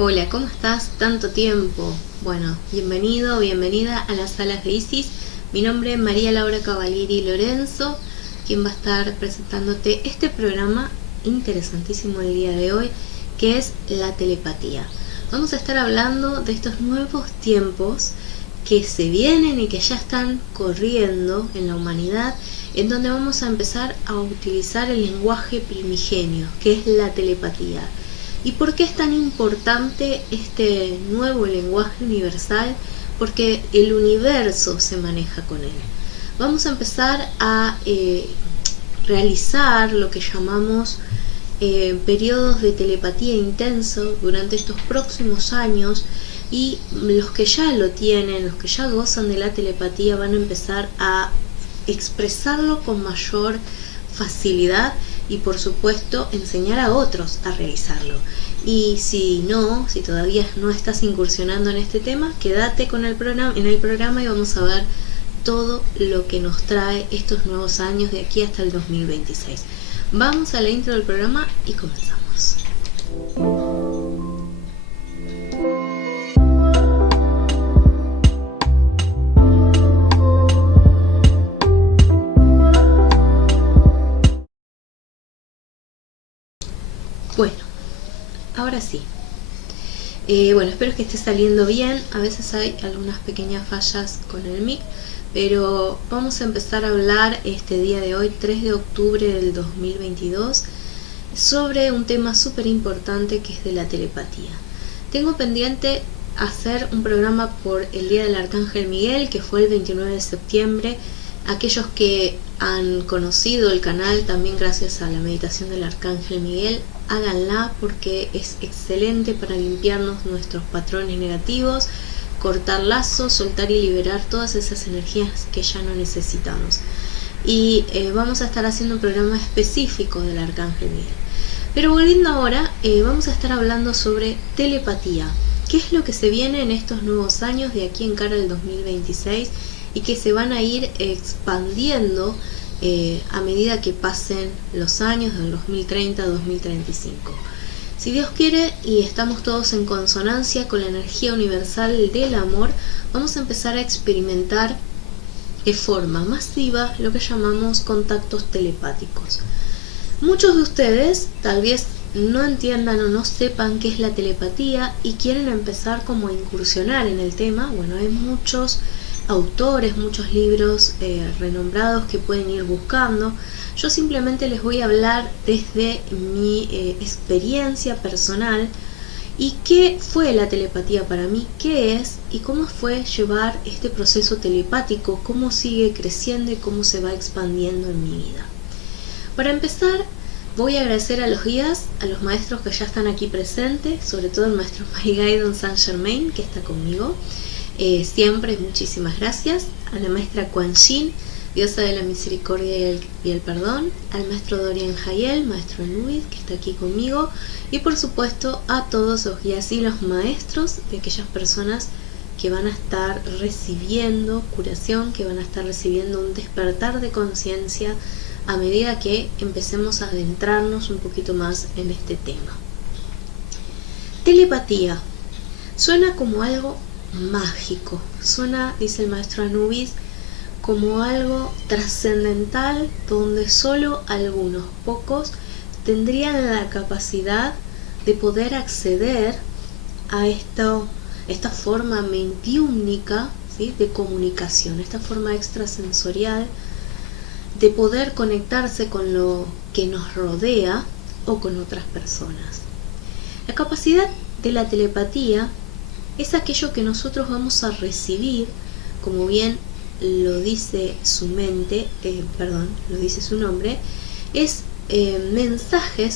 Hola, ¿cómo estás? Tanto tiempo. Bueno, bienvenido, bienvenida a las salas de Isis. Mi nombre es María Laura Cavalieri Lorenzo, quien va a estar presentándote este programa interesantísimo el día de hoy, que es la telepatía. Vamos a estar hablando de estos nuevos tiempos que se vienen y que ya están corriendo en la humanidad, en donde vamos a empezar a utilizar el lenguaje primigenio, que es la telepatía. ¿Y por qué es tan importante este nuevo lenguaje universal? Porque el universo se maneja con él. Vamos a empezar a realizar lo que llamamos periodos de telepatía intenso durante estos próximos años, y los que ya lo tienen, los que ya gozan de la telepatía, van a empezar a expresarlo con mayor facilidad y, por supuesto, enseñar a otros a realizarlo. Y si todavía no estás incursionando en este tema, quédate con el programa y vamos a ver todo lo que nos trae estos nuevos años de aquí hasta el 2026. Vamos a la intro del programa y comenzamos. Bueno, ahora sí. Espero que esté saliendo bien. A veces hay algunas pequeñas fallas con el mic, pero vamos a empezar a hablar este día de hoy, 3 de octubre del 2022, sobre un tema súper importante que es de la telepatía. Tengo pendiente hacer un programa por el Día del Arcángel Miguel, que fue el 29 de septiembre. Aquellos que han conocido el canal también gracias a la meditación del Arcángel Miguel, háganla porque es excelente para limpiarnos nuestros patrones negativos, cortar lazos, soltar y liberar todas esas energías que ya no necesitamos. Y vamos a estar haciendo un programa específico del Arcángel Miguel. Pero volviendo ahora, vamos a estar hablando sobre telepatía. ¿Qué es lo que se viene en estos nuevos años de aquí en cara al 2026? Y que se van a ir expandiendo a medida que pasen los años del 2030 a 2035. Si Dios quiere y estamos todos en consonancia con la energía universal del amor, vamos a empezar a experimentar de forma masiva lo que llamamos contactos telepáticos. Muchos de ustedes tal vez no entiendan o no sepan qué es la telepatía y quieren empezar como a incursionar en el tema. Bueno, hay muchos autores, muchos libros renombrados que pueden ir buscando. Yo simplemente les voy a hablar desde mi experiencia personal y qué fue la telepatía para mí, qué es y cómo fue llevar este proceso telepático, cómo sigue creciendo y cómo se va expandiendo en mi vida. Para empezar, voy a agradecer a los guías, a los maestros que ya están aquí presentes, sobre todo el maestro My Guidon Saint Germain, que está conmigo. Siempre muchísimas gracias a la maestra Kuan Yin, diosa de la misericordia y el perdón, al maestro Dorian Jayel, maestro Anubis, que está aquí conmigo, y por supuesto a todos los guías y los maestros de aquellas personas que van a estar recibiendo curación, que van a estar recibiendo un despertar de conciencia a medida que empecemos a adentrarnos un poquito más en este tema. Telepatía suena como algo mágico, suena, dice el maestro Anubis, como algo trascendental donde solo algunos pocos tendrían la capacidad de poder acceder a esta forma mediúmnica, ¿sí?, de comunicación, esta forma extrasensorial de poder conectarse con lo que nos rodea o con otras personas. La capacidad de la telepatía es aquello que nosotros vamos a recibir, como bien lo dice su mente, lo dice su nombre, es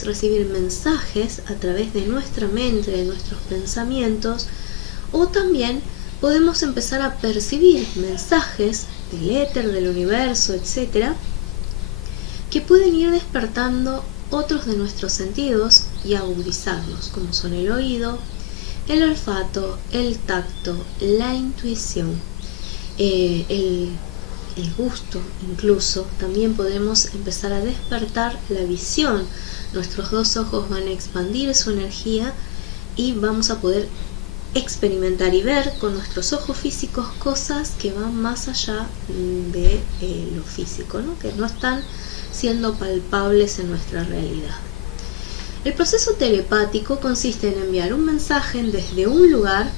recibir mensajes a través de nuestra mente, de nuestros pensamientos, o también podemos empezar a percibir mensajes del éter, del universo, etc., que pueden ir despertando otros de nuestros sentidos y agudizarlos, como son el oído, el olfato, el tacto, la intuición, el gusto. Incluso también podemos empezar a despertar la visión. Nuestros dos ojos van a expandir su energía y vamos a poder experimentar y ver con nuestros ojos físicos cosas que van más allá de lo físico, ¿no? Que no están siendo palpables en nuestra realidad. El proceso telepático consiste en enviar un mensaje desde un lugar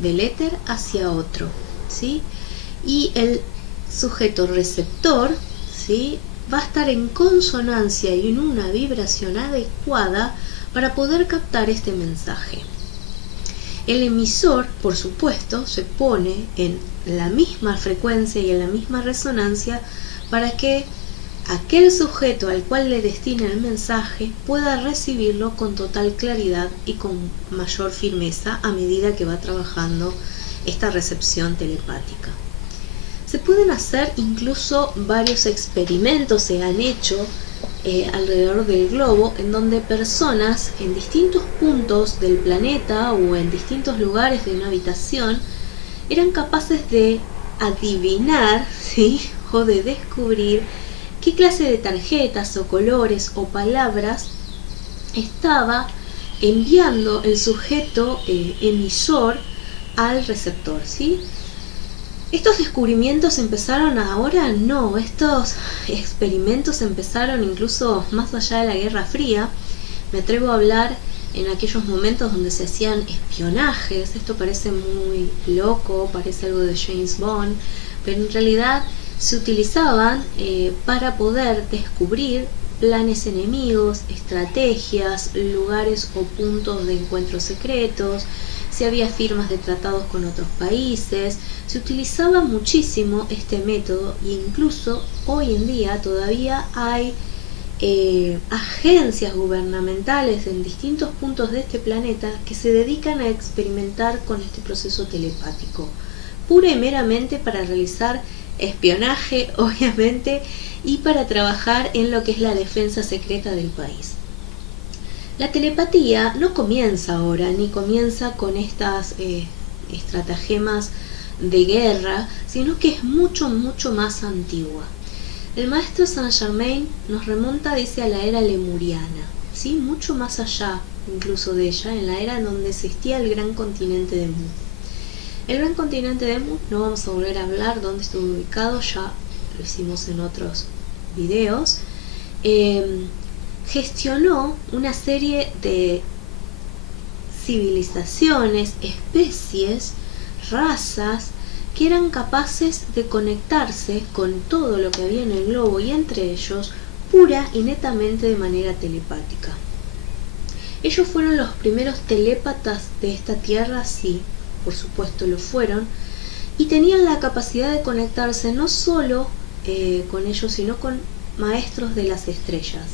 del éter hacia otro, ¿sí? Y el sujeto receptor, ¿sí?, va a estar en consonancia y en una vibración adecuada para poder captar este mensaje. El emisor, por supuesto, se pone en la misma frecuencia y en la misma resonancia para que aquel sujeto al cual le destina el mensaje pueda recibirlo con total claridad y con mayor firmeza a medida que va trabajando esta recepción telepática. Se pueden hacer incluso varios experimentos, se han hecho alrededor del globo, en donde personas en distintos puntos del planeta o en distintos lugares de una habitación eran capaces de adivinar, ¿sí?, o de descubrir qué clase de tarjetas o colores o palabras estaba enviando el sujeto emisor al receptor, ¿sí? ¿Estos descubrimientos empezaron ahora? No, estos experimentos empezaron incluso más allá de la Guerra Fría. Me atrevo a hablar en aquellos momentos donde se hacían espionajes. Esto parece muy loco, parece algo de James Bond, pero en realidad se utilizaban para poder descubrir planes enemigos, estrategias, lugares o puntos de encuentros secretos, si había firmas de tratados con otros países. Se utilizaba muchísimo este método e incluso hoy en día todavía hay agencias gubernamentales en distintos puntos de este planeta que se dedican a experimentar con este proceso telepático, pura y meramente para realizar espionaje, obviamente, y para trabajar en lo que es la defensa secreta del país. La telepatía no comienza ahora, ni comienza con estas estratagemas de guerra, sino que es mucho, mucho más antigua. El maestro Saint Germain nos remonta, dice, a la era lemuriana, ¿sí?, mucho más allá incluso de ella, en la era en donde existía el gran continente de Mu. El gran continente de Mu, no vamos a volver a hablar dónde estuvo ubicado, ya lo hicimos en otros videos. Gestionó una serie de civilizaciones, especies, razas que eran capaces de conectarse con todo lo que había en el globo y entre ellos pura y netamente de manera telepática. Ellos fueron los primeros telépatas de esta tierra, sí, por supuesto lo fueron, y tenían la capacidad de conectarse no solo con ellos, sino con maestros de las estrellas.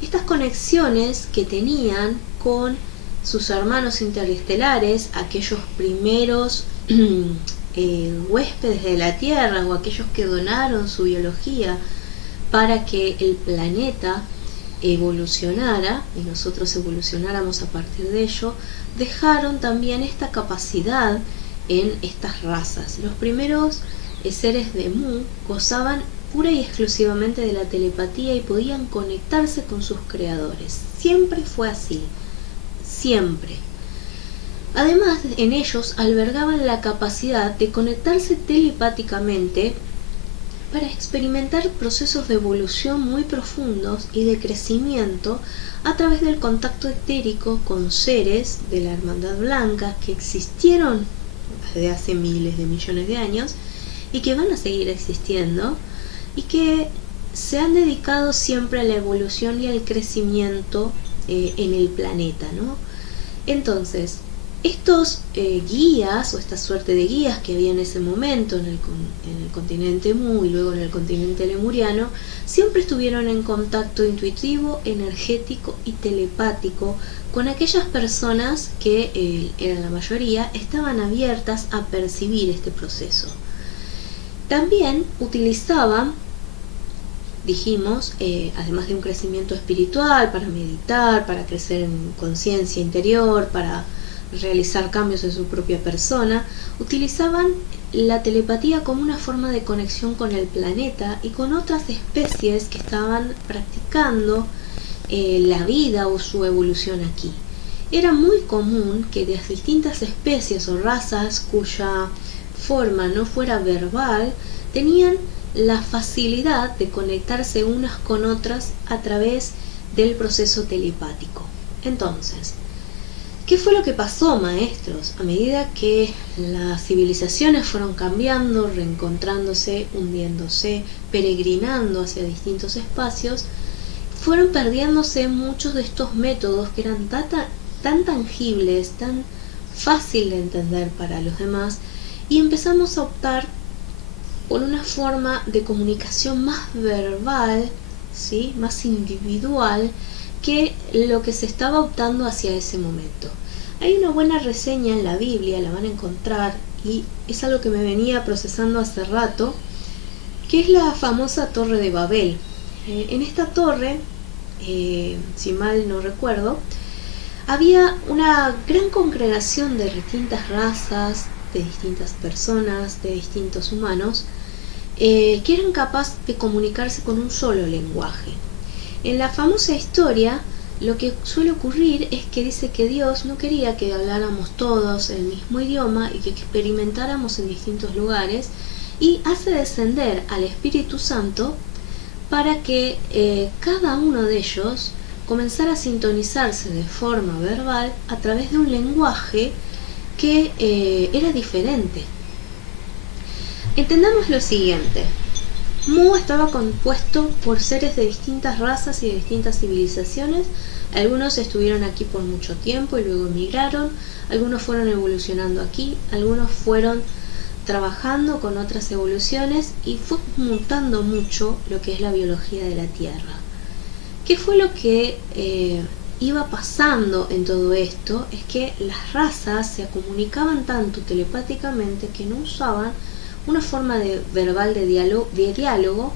Estas conexiones que tenían con sus hermanos interestelares, aquellos primeros huéspedes de la Tierra o aquellos que donaron su biología para que el planeta evolucionara y nosotros evolucionáramos a partir de ello, dejaron también esta capacidad en estas razas. Los primeros seres de Mu gozaban pura y exclusivamente de la telepatía y podían conectarse con sus creadores. Siempre fue así, siempre. Además, en ellos albergaban la capacidad de conectarse telepáticamente para experimentar procesos de evolución muy profundos y de crecimiento a través del contacto etérico con seres de la Hermandad Blanca que existieron desde hace miles de millones de años y que van a seguir existiendo y que se han dedicado siempre a la evolución y al crecimiento en el planeta, ¿no? Entonces, estos guías o esta suerte de guías que había en ese momento en el continente Mu y luego en el continente lemuriano, siempre estuvieron en contacto intuitivo, energético y telepático con aquellas personas que, eran la mayoría, estaban abiertas a percibir este proceso. También utilizaban, dijimos, además de un crecimiento espiritual, para meditar, para crecer en conciencia interior, para realizar cambios en su propia persona, utilizaban la telepatía como una forma de conexión con el planeta y con otras especies que estaban practicando la vida o su evolución aquí. era muy común que las distintas especies o razas cuya forma no fuera verbal tenían la facilidad de conectarse unas con otras a través del proceso telepático. Entonces, ¿qué fue lo que pasó, maestros? A medida que las civilizaciones fueron cambiando, reencontrándose, hundiéndose, peregrinando hacia distintos espacios, fueron perdiéndose muchos de estos métodos que eran tan tangibles, tan fácil de entender para los demás, y empezamos a optar por una forma de comunicación más verbal, ¿sí?, más individual, que lo que se estaba optando hacia ese momento. Hay una buena reseña en la Biblia, la van a encontrar, y es algo que me venía procesando hace rato, que es la famosa Torre de Babel. En esta torre, si mal no recuerdo, había una gran congregación de distintas razas, de distintas personas, de distintos humanos, que eran capaces de comunicarse con un solo lenguaje. En la famosa historia, lo que suele ocurrir es que dice que Dios no quería que habláramos todos el mismo idioma y que experimentáramos en distintos lugares, y hace descender al Espíritu Santo para que cada uno de ellos comenzara a sintonizarse de forma verbal a través de un lenguaje que era diferente. Entendamos lo siguiente. Mu estaba compuesto por seres de distintas razas y de distintas civilizaciones. Algunos estuvieron aquí por mucho tiempo y luego emigraron, algunos fueron evolucionando aquí, algunos fueron trabajando con otras evoluciones, y fue mutando mucho lo que es la biología de la Tierra. ¿Qué fue lo que iba pasando en todo esto? Es que las razas se comunicaban tanto telepáticamente que no usaban una forma verbal de diálogo,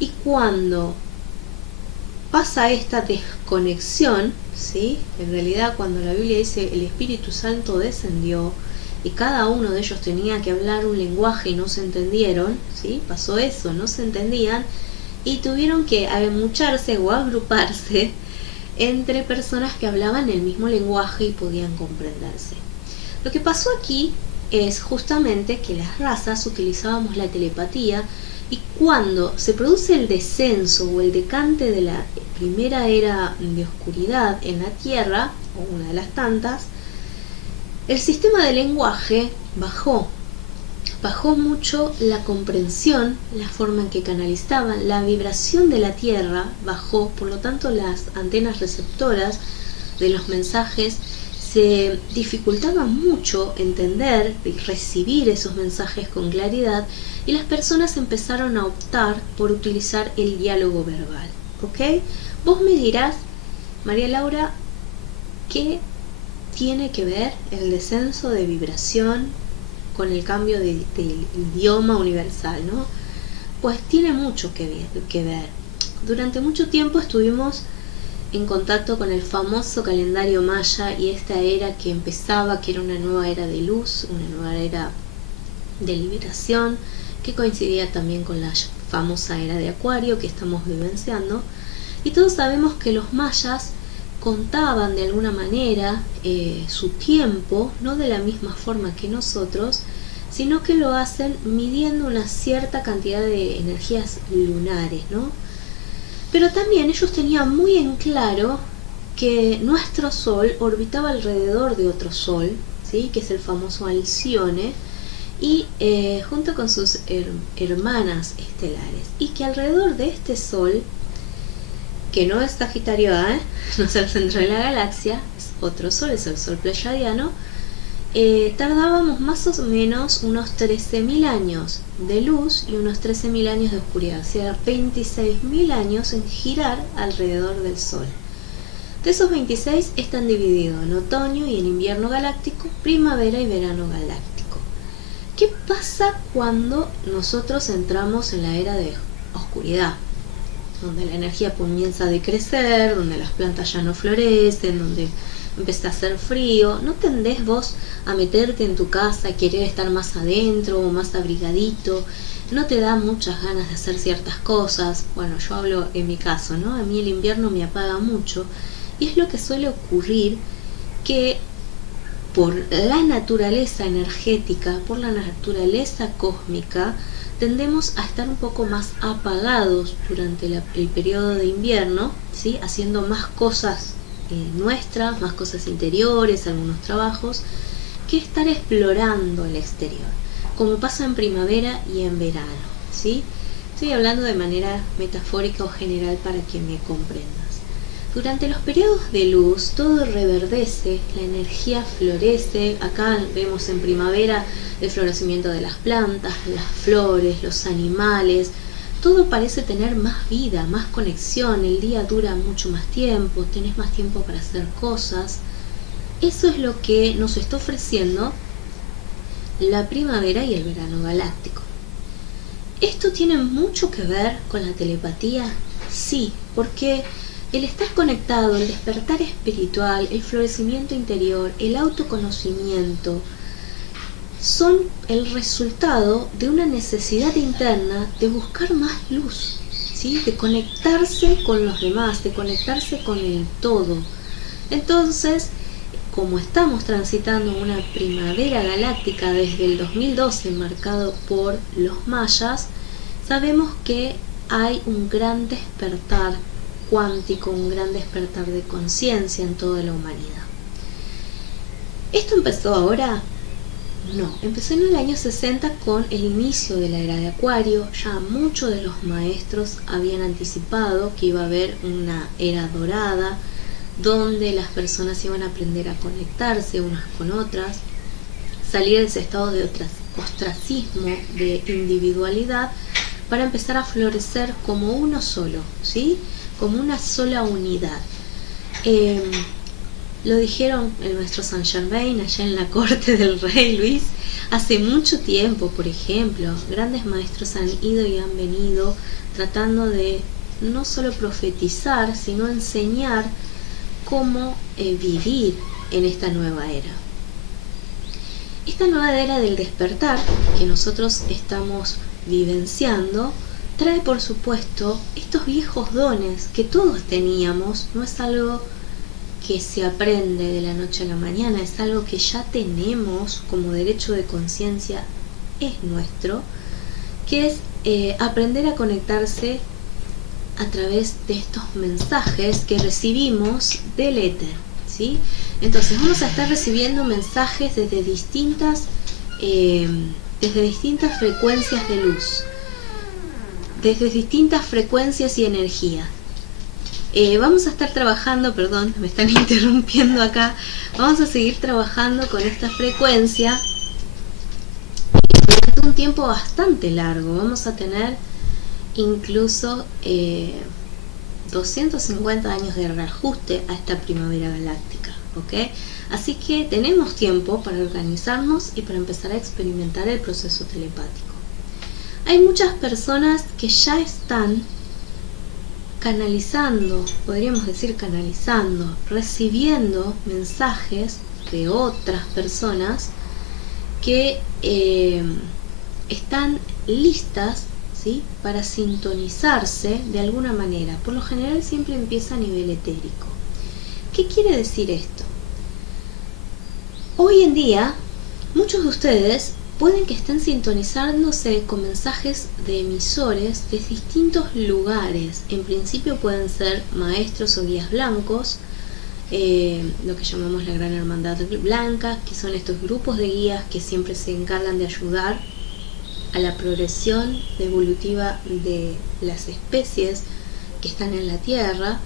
y cuando pasa esta desconexión, ¿sí?, en realidad cuando la Biblia dice el Espíritu Santo descendió y cada uno de ellos tenía que hablar un lenguaje y no se entendieron, ¿sí?, pasó eso, no se entendían y tuvieron que amucharse o agruparse entre personas que hablaban el mismo lenguaje y podían comprenderse. Lo que pasó aquí es justamente que las razas utilizábamos la telepatía, y cuando se produce el descenso o el decante de la primera era de oscuridad en la Tierra, o una de las tantas, el sistema de lenguaje bajó mucho la comprensión, la forma en que canalizaban, la vibración de la Tierra bajó, por lo tanto las antenas receptoras de los mensajes se dificultaba mucho entender y recibir esos mensajes con claridad, y las personas empezaron a optar por utilizar el diálogo verbal. ¿Ok? Vos me dirás, María Laura, ¿qué tiene que ver el descenso de vibración con el cambio del idioma universal, ¿no? Pues tiene mucho que ver. Durante mucho tiempo estuvimos en contacto con el famoso calendario maya y esta era que empezaba, que era una nueva era de luz, una nueva era de liberación, que coincidía también con la famosa era de Acuario que estamos vivenciando. Y todos sabemos que los mayas contaban de alguna manera su tiempo, no de la misma forma que nosotros, sino que lo hacen midiendo una cierta cantidad de energías lunares, ¿no? Pero también ellos tenían muy en claro que nuestro Sol orbitaba alrededor de otro Sol, ¿sí?, que es el famoso Alcione, y junto con sus hermanas estelares, y que alrededor de este Sol, que no es Sagitario A, no es el centro de la galaxia, es otro Sol, es el Sol Pleiadiano, tardábamos más o menos unos 13.000 años de luz y unos 13.000 años de oscuridad, o sea, 26.000 años en girar alrededor del Sol. De esos 26 están divididos en otoño y en invierno galáctico, primavera y verano galáctico. ¿Qué pasa cuando nosotros entramos en la era de oscuridad? Donde la energía comienza a decrecer, donde las plantas ya no florecen, donde empieza a hacer frío. ¿No tendés vos a meterte en tu casa, a querer estar más adentro o más abrigadito? ¿No te da muchas ganas de hacer ciertas cosas? Bueno, yo hablo en mi caso, ¿no? A mí el invierno me apaga mucho, y es lo que suele ocurrir, que por la naturaleza energética, por la naturaleza cósmica, tendemos a estar un poco más apagados durante el periodo de invierno, ¿sí? Haciendo más cosas nuestras, más cosas interiores, algunos trabajos, que estar explorando el exterior, como pasa en primavera y en verano, ¿sí? Estoy hablando de manera metafórica o general para que me comprendas. Durante los periodos de luz todo reverdece, la energía florece. Acá vemos en primavera el florecimiento de las plantas, las flores, los animales. Todo parece tener más vida, más conexión, el día dura mucho más tiempo, tenés más tiempo para hacer cosas. Eso es lo que nos está ofreciendo la primavera y el verano galáctico. ¿Esto tiene mucho que ver con la telepatía? Sí, porque el estar conectado, el despertar espiritual, el florecimiento interior, el autoconocimiento, son el resultado de una necesidad interna de buscar más luz, ¿sí? De conectarse con los demás, de conectarse con el todo. Entonces, como estamos transitando una primavera galáctica desde el 2012 marcado por los mayas, sabemos que hay un gran despertar cuántico, un gran despertar de conciencia en toda la humanidad. ¿Esto empezó ahora? No, empezó en el año 60 con el inicio de la era de Acuario. Ya muchos de los maestros habían anticipado que iba a haber una era dorada, donde las personas iban a aprender a conectarse unas con otras, salir de ese estado de ostracismo, de individualidad, para empezar a florecer como uno solo, ¿sí? Como una sola unidad. Lo dijeron el maestro Saint Germain allá en la corte del rey Luis hace mucho tiempo. Por ejemplo, grandes maestros han ido y han venido tratando de no solo profetizar, sino enseñar cómo vivir en esta nueva era. Esta nueva era del despertar que nosotros estamos vivenciando trae, por supuesto, estos viejos dones que todos teníamos. No es algo que se aprende de la noche a la mañana, es algo que ya tenemos como derecho de conciencia, es nuestro, que es aprender a conectarse a través de estos mensajes que recibimos del éter, ¿sí? Entonces vamos a estar recibiendo mensajes desde distintas frecuencias de luz, desde distintas frecuencias y energías. Vamos a estar trabajando, perdón, me están interrumpiendo acá, vamos a seguir trabajando con esta frecuencia durante un tiempo bastante largo. Vamos a tener incluso 250 años de reajuste a esta primavera galáctica, ¿ok? Así que tenemos tiempo para organizarnos y para empezar a experimentar el proceso telepático. Hay muchas personas que ya están canalizando, podríamos decir canalizando, recibiendo mensajes de otras personas que están listas, ¿sí?, para sintonizarse de alguna manera. Por lo general siempre empieza a nivel etérico. ¿Qué quiere decir esto? Hoy en día, muchos de ustedes pueden que estén sintonizándose con mensajes de emisores de distintos lugares. En principio pueden ser maestros o guías blancos, lo que llamamos la Gran Hermandad Blanca, que son estos grupos de guías que siempre se encargan de ayudar a la progresión evolutiva de las especies que están en la Tierra,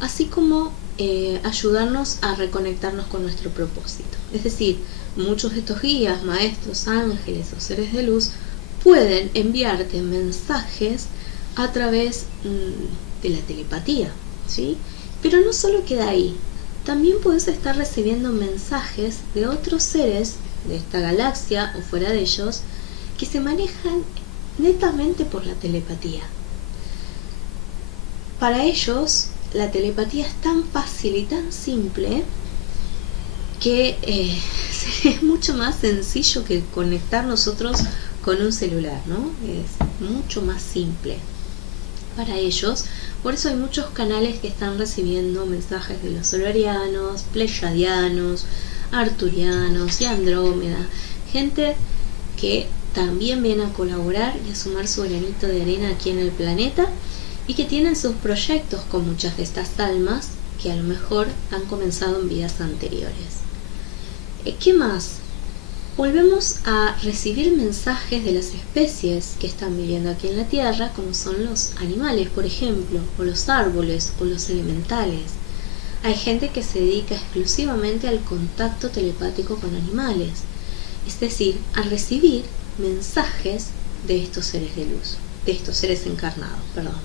así como ayudarnos a reconectarnos con nuestro propósito. Es decir, muchos de estos guías, maestros, ángeles o seres de luz pueden enviarte mensajes a través de la telepatía, ¿sí? Pero no solo queda ahí, también puedes estar recibiendo mensajes de otros seres de esta galaxia o fuera de ellos que se manejan netamente por la telepatía. Para ellos la telepatía es tan fácil y tan simple que es mucho más sencillo que conectar nosotros con un celular, ¿no? Es mucho más simple para ellos Por eso hay muchos canales que están recibiendo mensajes de los solarianos, pleyadianos, arturianos y Andrómeda. Gente que también viene a colaborar y a sumar su granito de arena aquí en el planeta y que tienen sus proyectos con muchas de estas almas que a lo mejor han comenzado en vidas anteriores. ¿Qué más? Volvemos a recibir mensajes de las especies que están viviendo aquí en la Tierra, como son los animales, por ejemplo, o los árboles, o los elementales. Hay gente que se dedica exclusivamente al contacto telepático con animales, es decir, a recibir mensajes de estos seres de luz, de estos seres encarnados, perdón.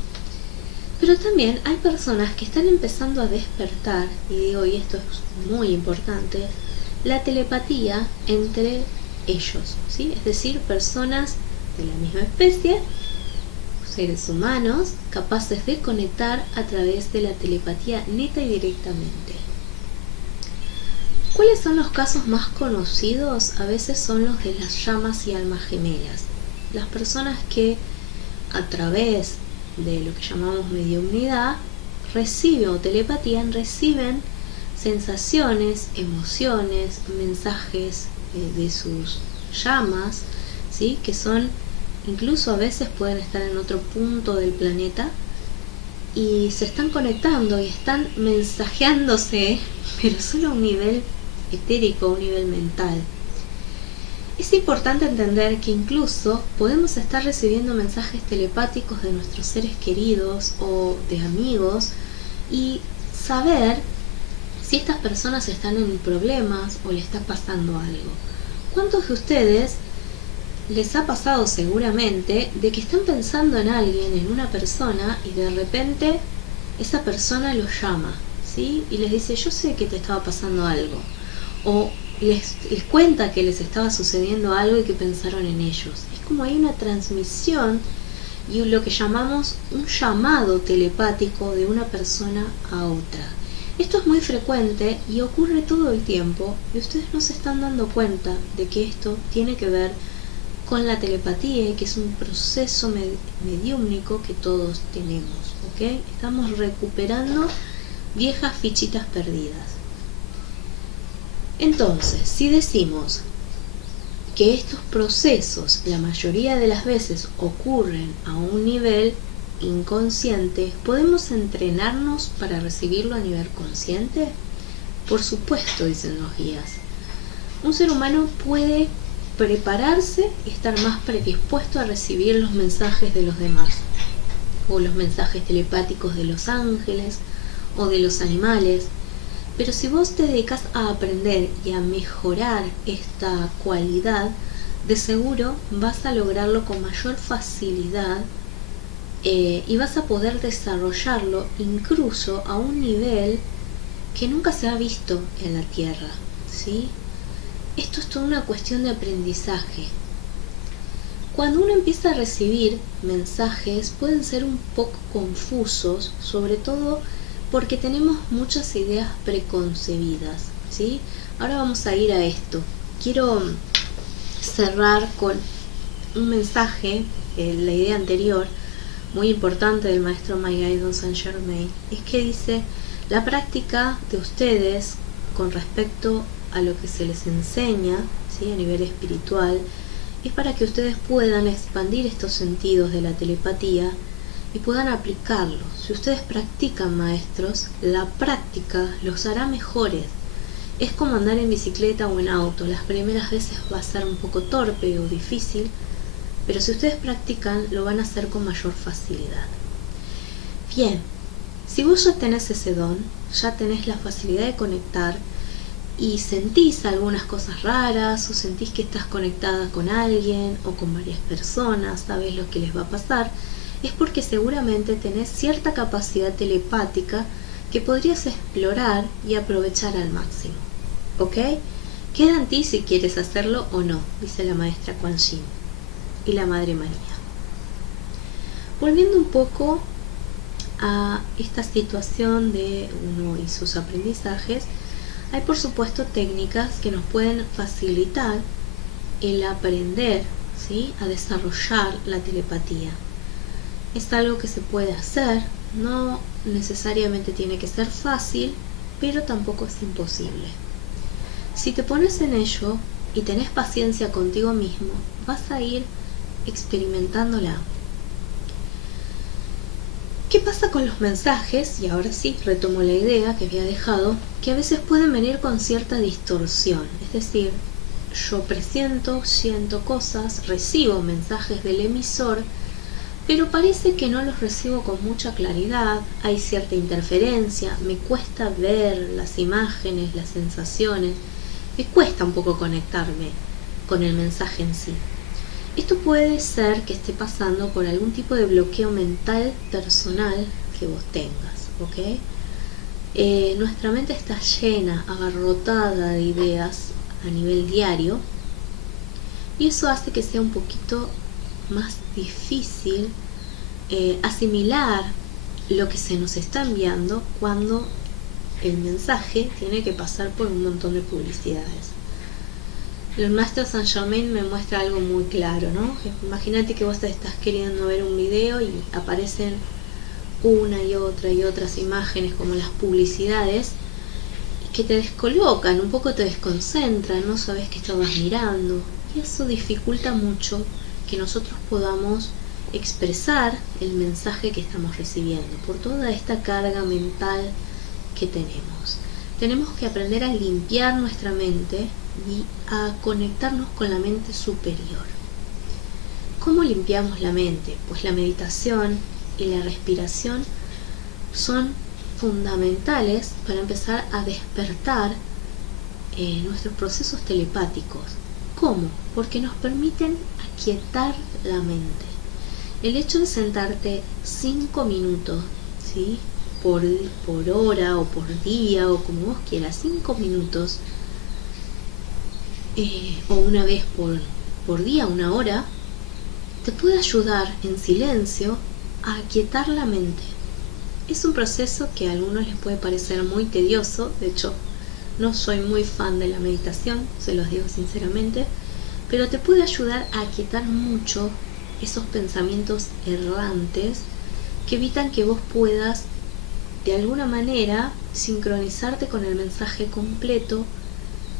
Pero también hay personas que están empezando a despertar, y digo, y esto es muy importante, la telepatía entre ellos, ¿sí? Es decir, personas de la misma especie, seres humanos, capaces de conectar a través de la telepatía neta y directamente. ¿Cuáles son los casos más conocidos? A veces son los de las llamas y almas gemelas. Las personas que a través de lo que llamamos mediumnidad reciben o telepatía, reciben sensaciones, emociones, mensajes de sus llamas, ¿sí? Que son, incluso a veces pueden estar en otro punto del planeta y se están conectando y están mensajeándose, pero solo a un nivel etérico, a un nivel mental. Es importante entender que incluso podemos estar recibiendo mensajes telepáticos de nuestros seres queridos o de amigos y saber si estas personas están en problemas o le está pasando algo. ¿Cuántos de ustedes les ha pasado seguramente de que están pensando en alguien, en una persona, y de repente esa persona los llama, ¿sí? Y les dice, yo sé que te estaba pasando algo, o les cuenta que les estaba sucediendo algo y que pensaron en ellos? Es como hay una transmisión y lo que llamamos un llamado telepático de una persona a otra. Esto es muy frecuente y ocurre todo el tiempo, y ustedes no se están dando cuenta de que esto tiene que ver con la telepatía, que es un proceso mediúmnico que todos tenemos, ¿ok? Estamos recuperando viejas fichitas perdidas. Entonces, si decimos que estos procesos la mayoría de las veces ocurren a un nivel inconsciente, ¿podemos entrenarnos para recibirlo a nivel consciente? Por supuesto, dicen los guías. Un ser humano puede prepararse y estar más predispuesto a recibir los mensajes de los demás, o los mensajes telepáticos de los ángeles o de los animales. Pero si vos te dedicas a aprender y a mejorar esta cualidad, de seguro vas a lograrlo con mayor facilidad y vas a poder desarrollarlo incluso a un nivel que nunca se ha visto en la Tierra, ¿sí? Esto es toda una cuestión de aprendizaje. Cuando uno empieza a recibir mensajes, pueden ser un poco confusos, sobre todo porque tenemos muchas ideas preconcebidas, ¿sí? Ahora vamos a ir a esto. Quiero cerrar con un mensaje, la idea anterior, muy importante del maestro Maî-Guidon Saint-Germain, es que dice, la práctica de ustedes con respecto a lo que se les enseña, ¿sí? A nivel espiritual, es para que ustedes puedan expandir estos sentidos de la telepatía y puedan aplicarlos. Si ustedes practican, maestros, la práctica los hará mejores. Es como andar en bicicleta o en auto. Las primeras veces va a ser un poco torpe o difícil, pero si ustedes practican, lo van a hacer con mayor facilidad. Bien, si vos ya tenés ese don, ya tenés la facilidad de conectar y sentís algunas cosas raras o sentís que estás conectada con alguien o con varias personas, sabés lo que les va a pasar, es porque seguramente tenés cierta capacidad telepática que podrías explorar y aprovechar al máximo, ¿ok? Queda en ti si quieres hacerlo o no, dice la maestra Kuan Yin y la Madre María. Volviendo un poco a esta situación de uno y sus aprendizajes, hay por supuesto técnicas que nos pueden facilitar el aprender, ¿sí? A desarrollar la telepatía. Es algo que se puede hacer, no necesariamente tiene que ser fácil, pero tampoco es imposible. Si te pones en ello y tenés paciencia contigo mismo, vas a ir experimentándola. ¿Qué pasa con los mensajes? Y ahora sí, retomo la idea que había dejado, que a veces pueden venir con cierta distorsión. Es decir, yo presiento, siento cosas, recibo mensajes del emisor, pero parece que no los recibo con mucha claridad, hay cierta interferencia, me cuesta ver las imágenes, las sensaciones, me cuesta un poco conectarme con el mensaje en sí. Esto puede ser que esté pasando por algún tipo de bloqueo mental personal que vos tengas, ¿ok? Nuestra mente está llena, abarrotada de ideas a nivel diario, y eso hace que sea un poquito más difícil asimilar lo que se nos está enviando cuando el mensaje tiene que pasar por un montón de publicidades. El Master Saint Germain me muestra algo muy claro, ¿no? Imagínate que vos te estás queriendo ver un video y aparecen una y otras imágenes como las publicidades que te descolocan, un poco te desconcentran, no sabes qué estabas mirando, y eso dificulta mucho que nosotros podamos expresar el mensaje que estamos recibiendo por toda esta carga mental que tenemos. Tenemos que aprender a limpiar nuestra mente y a conectarnos con la mente superior. ¿Cómo limpiamos la mente? Pues la meditación y la respiración son fundamentales para empezar a despertar nuestros procesos telepáticos. ¿Cómo? Porque nos permiten aquietar la mente. El hecho de sentarte 5 minutos, ¿sí? por hora o por día o como vos quieras, 5 minutos o una vez por día, 1 hora, te puede ayudar en silencio a aquietar la mente. Es un proceso que a algunos les puede parecer muy tedioso, de hecho no soy muy fan de la meditación, se los digo sinceramente, pero te puede ayudar a aquietar mucho esos pensamientos errantes que evitan que vos puedas de alguna manera sincronizarte con el mensaje completo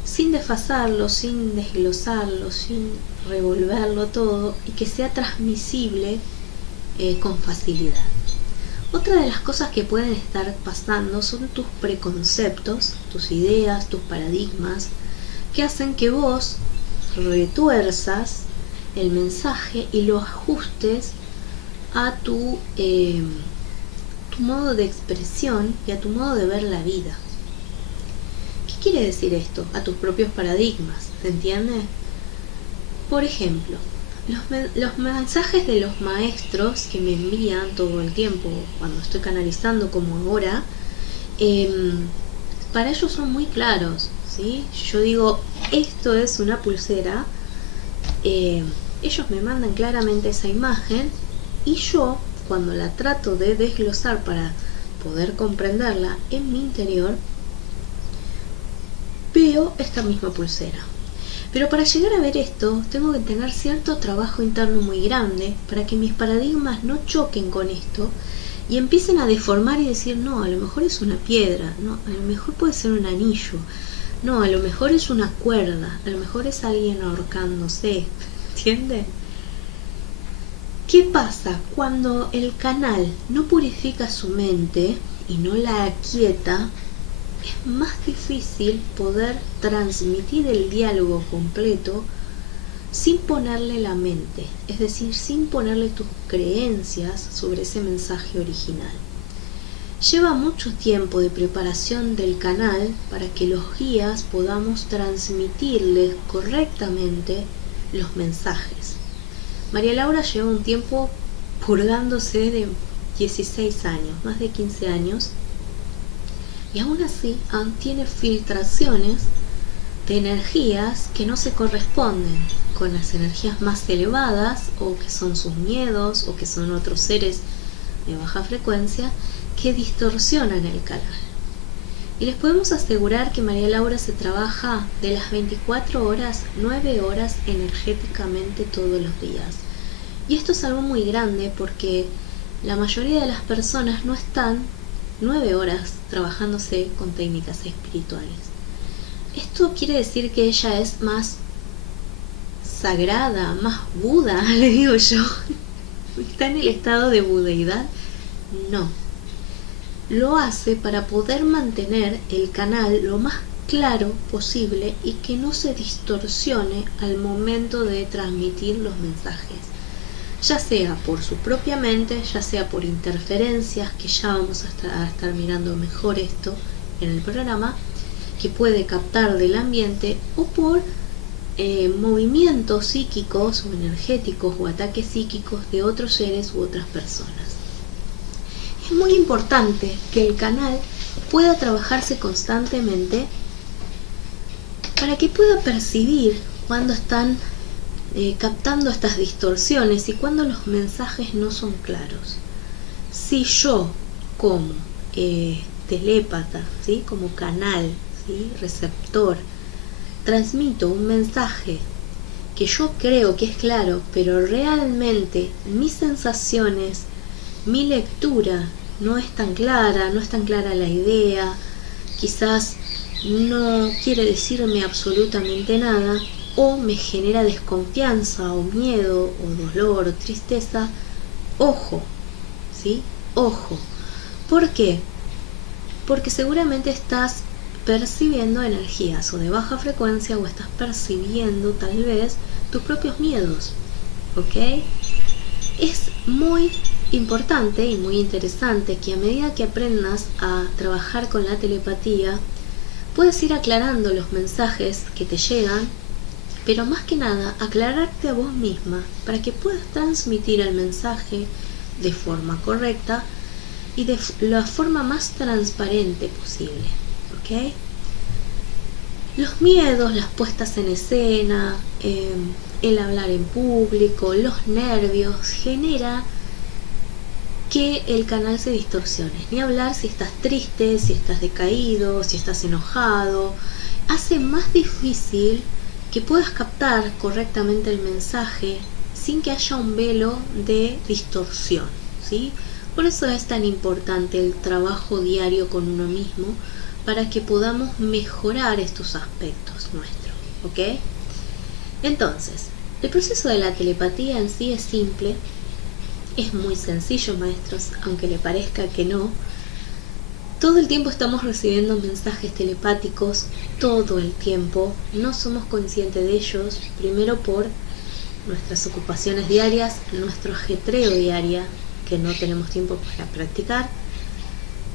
sin desfasarlo, sin desglosarlo, sin revolverlo todo, y que sea transmisible con facilidad. Otra de las cosas que pueden estar pasando son tus preconceptos, tus ideas, tus paradigmas, que hacen que vos retuerzas el mensaje y lo ajustes a tu modo de expresión y a tu modo de ver la vida. ¿Qué quiere decir esto? A tus propios paradigmas, ¿se entiende? Por ejemplo, los mensajes de los maestros que me envían todo el tiempo cuando estoy canalizando como ahora, para ellos son muy claros, ¿sí? Yo digo, esto es una pulsera, ellos me mandan claramente esa imagen y yo, cuando la trato de desglosar para poder comprenderla en mi interior, veo esta misma pulsera. Pero para llegar a ver esto, tengo que tener cierto trabajo interno muy grande para que mis paradigmas no choquen con esto y empiecen a deformar y decir, no, a lo mejor es una piedra, no, a lo mejor puede ser un anillo, no, a lo mejor es una cuerda, a lo mejor es alguien ahorcándose, ¿entiende? ¿Qué pasa cuando el canal no purifica su mente y no la aquieta? Es más difícil poder transmitir el diálogo completo sin ponerle la mente, es decir, sin ponerle tus creencias sobre ese mensaje original. Lleva mucho tiempo de preparación del canal para que los guías podamos transmitirles correctamente los mensajes. María Laura lleva un tiempo purgándose de 16 años, más de 15 años, y aún así aún tiene filtraciones de energías que no se corresponden con las energías más elevadas, o que son sus miedos, o que son otros seres de baja frecuencia que distorsionan el canal. Y les podemos asegurar que María Laura se trabaja de las 24 horas, 9 horas energéticamente todos los días. Y esto es algo muy grande porque la mayoría de las personas no están 9 horas trabajándose con técnicas espirituales. Esto quiere decir que ella es más sagrada, más Buda, le digo yo. ¿Está en el estado de budeidad? No. Lo hace para poder mantener el canal lo más claro posible y que no se distorsione al momento de transmitir los mensajes, ya sea por su propia mente, ya sea por interferencias, que ya vamos a estar mirando mejor esto en el programa, que puede captar del ambiente, o por movimientos psíquicos o energéticos o ataques psíquicos de otros seres u otras personas. Es muy importante que el canal pueda trabajarse constantemente para que pueda percibir cuando están captando estas distorsiones y cuando los mensajes no son claros. Si yo como telépata, ¿sí?, como canal, ¿sí?, receptor, transmito un mensaje que yo creo que es claro, pero realmente mis sensaciones, mi lectura no es tan clara, no es tan clara la idea, quizás no quiere decirme absolutamente nada, o me genera desconfianza o miedo o dolor o tristeza, ojo, ¿sí? Ojo. ¿Por qué? Porque seguramente estás percibiendo energías o de baja frecuencia, o estás percibiendo tal vez tus propios miedos, ¿ok? Es muy importante y muy interesante que a medida que aprendas a trabajar con la telepatía, puedes ir aclarando los mensajes que te llegan, pero más que nada aclararte a vos misma para que puedas transmitir el mensaje de forma correcta y de la forma más transparente posible, ¿ok? Los miedos, las puestas en escena, el hablar en público, los nervios, genera que el canal se distorsione. Ni hablar si estás triste, si estás decaído, si estás enojado. Hace más difícil que puedas captar correctamente el mensaje sin que haya un velo de distorsión, ¿sí? Por eso es tan importante el trabajo diario con uno mismo, para que podamos mejorar estos aspectos nuestros, ¿ok? Entonces, el proceso de la telepatía en sí es simple, es muy sencillo, maestros, aunque le parezca que no. Todo el tiempo estamos recibiendo mensajes telepáticos, todo el tiempo. No somos conscientes de ellos, primero por nuestras ocupaciones diarias, nuestro ajetreo diario, que no tenemos tiempo para practicar,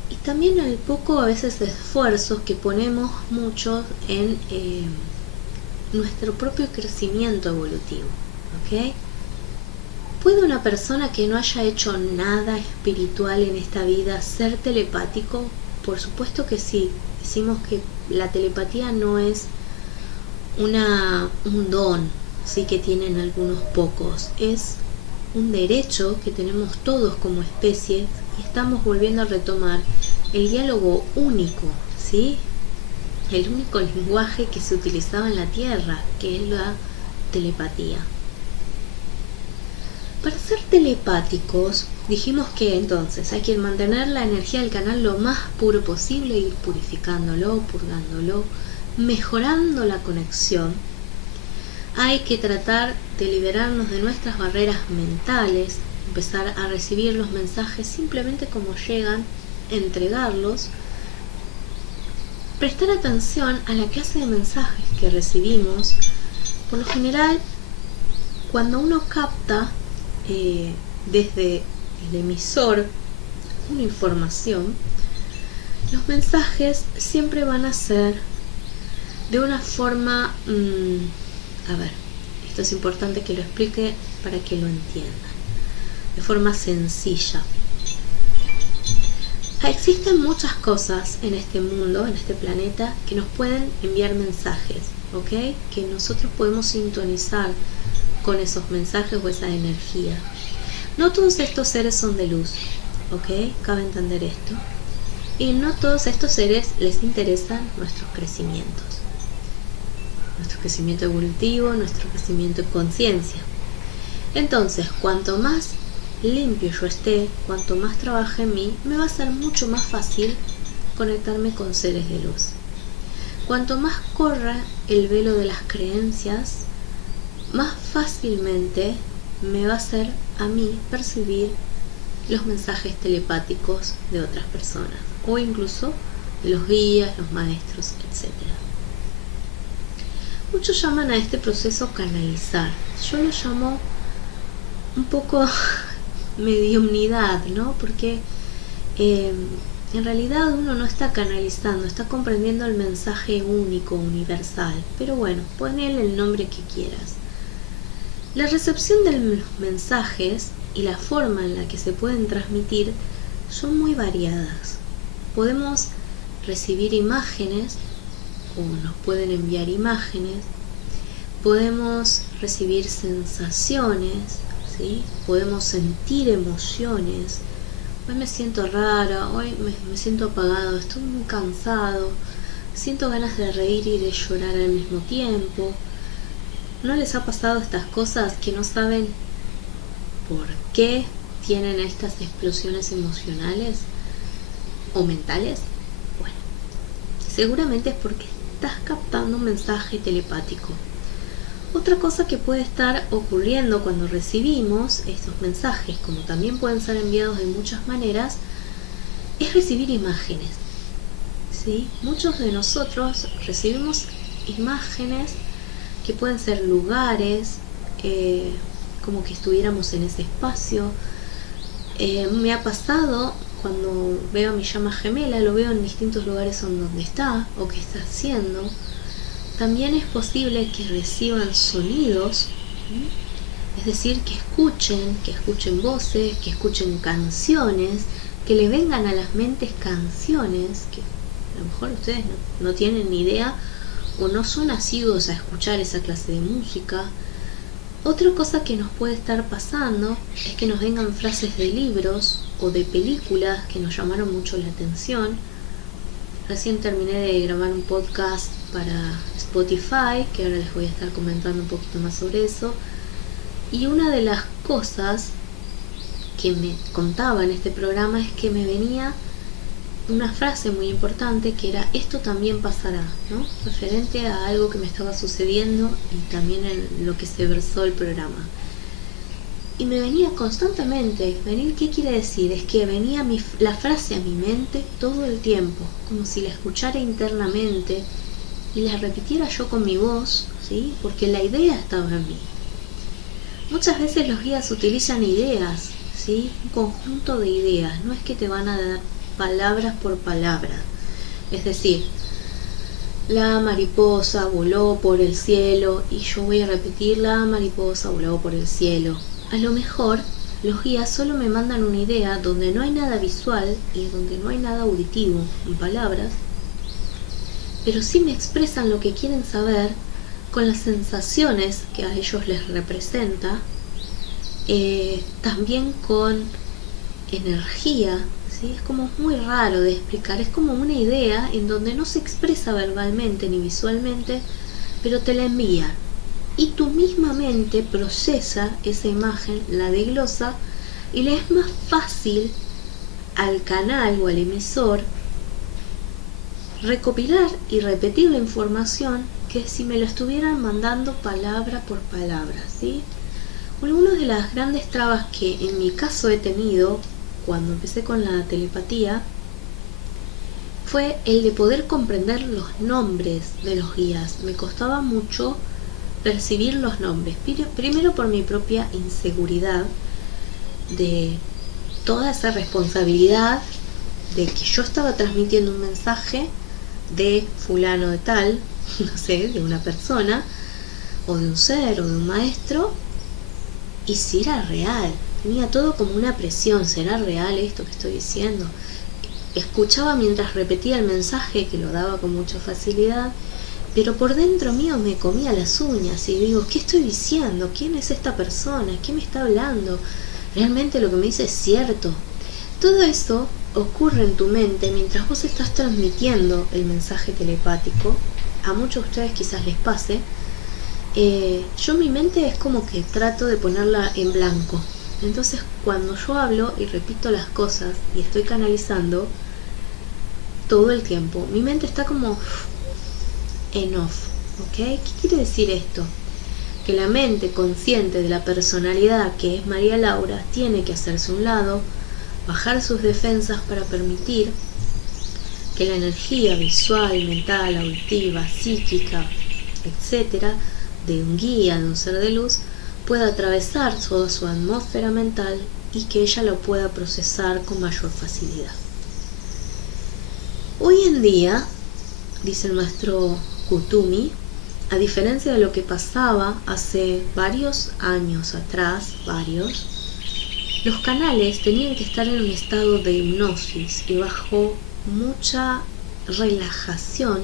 y también el poco a veces esfuerzos que ponemos mucho en nuestro propio crecimiento evolutivo, ¿ok? ¿Puede una persona que no haya hecho nada espiritual en esta vida ser telepático? Por supuesto que sí. Decimos que la telepatía no es un don, sí, que tienen algunos pocos. Es un derecho que tenemos todos como especie, y estamos volviendo a retomar el diálogo único, ¿sí? El único lenguaje que se utilizaba en la Tierra, que es la telepatía. Para ser telepáticos, dijimos que entonces hay que mantener la energía del canal lo más puro posible, ir purificándolo, purgándolo, mejorando la conexión. Hay que tratar de liberarnos de nuestras barreras mentales, empezar a recibir los mensajes simplemente como llegan, entregarlos, prestar atención a la clase de mensajes que recibimos. Por lo general, cuando uno capta desde el emisor una información, los mensajes siempre van a ser de una forma, a ver, esto es importante que lo explique para que lo entiendan, de forma sencilla. Existen muchas cosas en este mundo, en este planeta, que nos pueden enviar mensajes, ¿ok? Que nosotros podemos sintonizar con esos mensajes o esa energía. No todos estos seres son de luz, ¿ok? Cabe entender esto. Y no todos estos seres les interesan nuestros crecimientos. Nuestro crecimiento evolutivo, nuestro crecimiento en conciencia. Entonces, cuanto más limpio yo esté, cuanto más trabaje en mí, me va a ser mucho más fácil conectarme con seres de luz. Cuanto más corra el velo de las creencias, más fácilmente me va a hacer a mí percibir los mensajes telepáticos de otras personas, o incluso de los guías, los maestros, etc. Muchos llaman a este proceso canalizar. Yo lo llamo un poco mediumnidad, ¿no? Porque en realidad uno no está canalizando, está comprendiendo el mensaje único, universal. Pero bueno, ponle el nombre que quieras. La recepción de los mensajes y la forma en la que se pueden transmitir son muy variadas. Podemos recibir imágenes o nos pueden enviar imágenes, podemos recibir sensaciones, ¿sí? Podemos sentir emociones. Hoy me siento rara, hoy me siento apagado, estoy muy cansado, siento ganas de reír y de llorar al mismo tiempo. ¿No les ha pasado estas cosas que no saben por qué tienen estas explosiones emocionales o mentales? Bueno, seguramente es porque estás captando un mensaje telepático. Otra cosa que puede estar ocurriendo cuando recibimos estos mensajes, como también pueden ser enviados de muchas maneras, es recibir imágenes, ¿sí? Muchos de nosotros recibimos imágenes que pueden ser lugares, como que estuviéramos en ese espacio. Me ha pasado cuando veo a mi llama gemela, lo veo en distintos lugares donde está o que está haciendo. También es posible que reciban sonidos, ¿sí? Es decir, que escuchen voces, que escuchen canciones, que les vengan a las mentes canciones que a lo mejor ustedes no tienen ni idea o no son asiduos a escuchar esa clase de música. Otra cosa que nos puede estar pasando es que nos vengan frases de libros o de películas que nos llamaron mucho la atención. Recién terminé de grabar un podcast para Spotify, que ahora les voy a estar comentando un poquito más sobre eso. Y una de las cosas que me contaba en este programa es que me venía una frase muy importante que era: esto también pasará, ¿no? Referente a algo que me estaba sucediendo y también en lo que se versó el programa. Y me venía constantemente, ¿qué quiere decir? Es que venía la frase a mi mente todo el tiempo, como si la escuchara internamente y la repitiera yo con mi voz, ¿sí? Porque la idea estaba en mí. Muchas veces los guías utilizan ideas, ¿sí? Un conjunto de ideas, no es que te van a dar palabras por palabra. Es decir, la mariposa voló por el cielo y yo voy a repetir: la mariposa voló por el cielo. A lo mejor los guías solo me mandan una idea donde no hay nada visual y donde no hay nada auditivo en palabras, pero sí me expresan lo que quieren saber con las sensaciones que a ellos les representa, también con energía, ¿sí? Es como muy raro de explicar, es como una idea en donde no se expresa verbalmente ni visualmente, pero te la envían. Y tu misma mente procesa esa imagen, la desglosa y le es más fácil al canal o al emisor recopilar y repetir la información que si me lo estuvieran mandando palabra por palabra, ¿sí? Una de las grandes trabas que en mi caso he tenido cuando empecé con la telepatía fue el de poder comprender los nombres de los guías. Me costaba mucho percibir los nombres, primero por mi propia inseguridad de toda esa responsabilidad de que yo estaba transmitiendo un mensaje de fulano de tal, no sé, de una persona o de un ser o de un maestro, y si era real. Tenía todo como una presión: ¿será real esto que estoy diciendo? Escuchaba mientras repetía el mensaje, que lo daba con mucha facilidad, pero por dentro mío me comía las uñas y digo: ¿qué estoy diciendo? ¿Quién es esta persona? ¿Qué me está hablando? ¿Realmente lo que me dice es cierto? Todo eso ocurre en tu mente mientras vos estás transmitiendo el mensaje telepático. A muchos de ustedes quizás les pase. Yo mi mente es como que trato de ponerla en blanco, Entonces, cuando yo hablo y repito las cosas y estoy canalizando todo el tiempo, mi mente está como en off, ¿ok? ¿Qué quiere decir esto? Que la mente consciente de la personalidad que es María Laura tiene que hacerse a un lado, bajar sus defensas para permitir que la energía visual, mental, auditiva, psíquica, etcétera, de un guía, de un ser de luz, pueda atravesar toda su atmósfera mental y que ella lo pueda procesar con mayor facilidad. Hoy en día, dice el maestro Kuthumi, a diferencia de lo que pasaba hace varios años atrás, los canales tenían que estar en un estado de hipnosis y bajo mucha relajación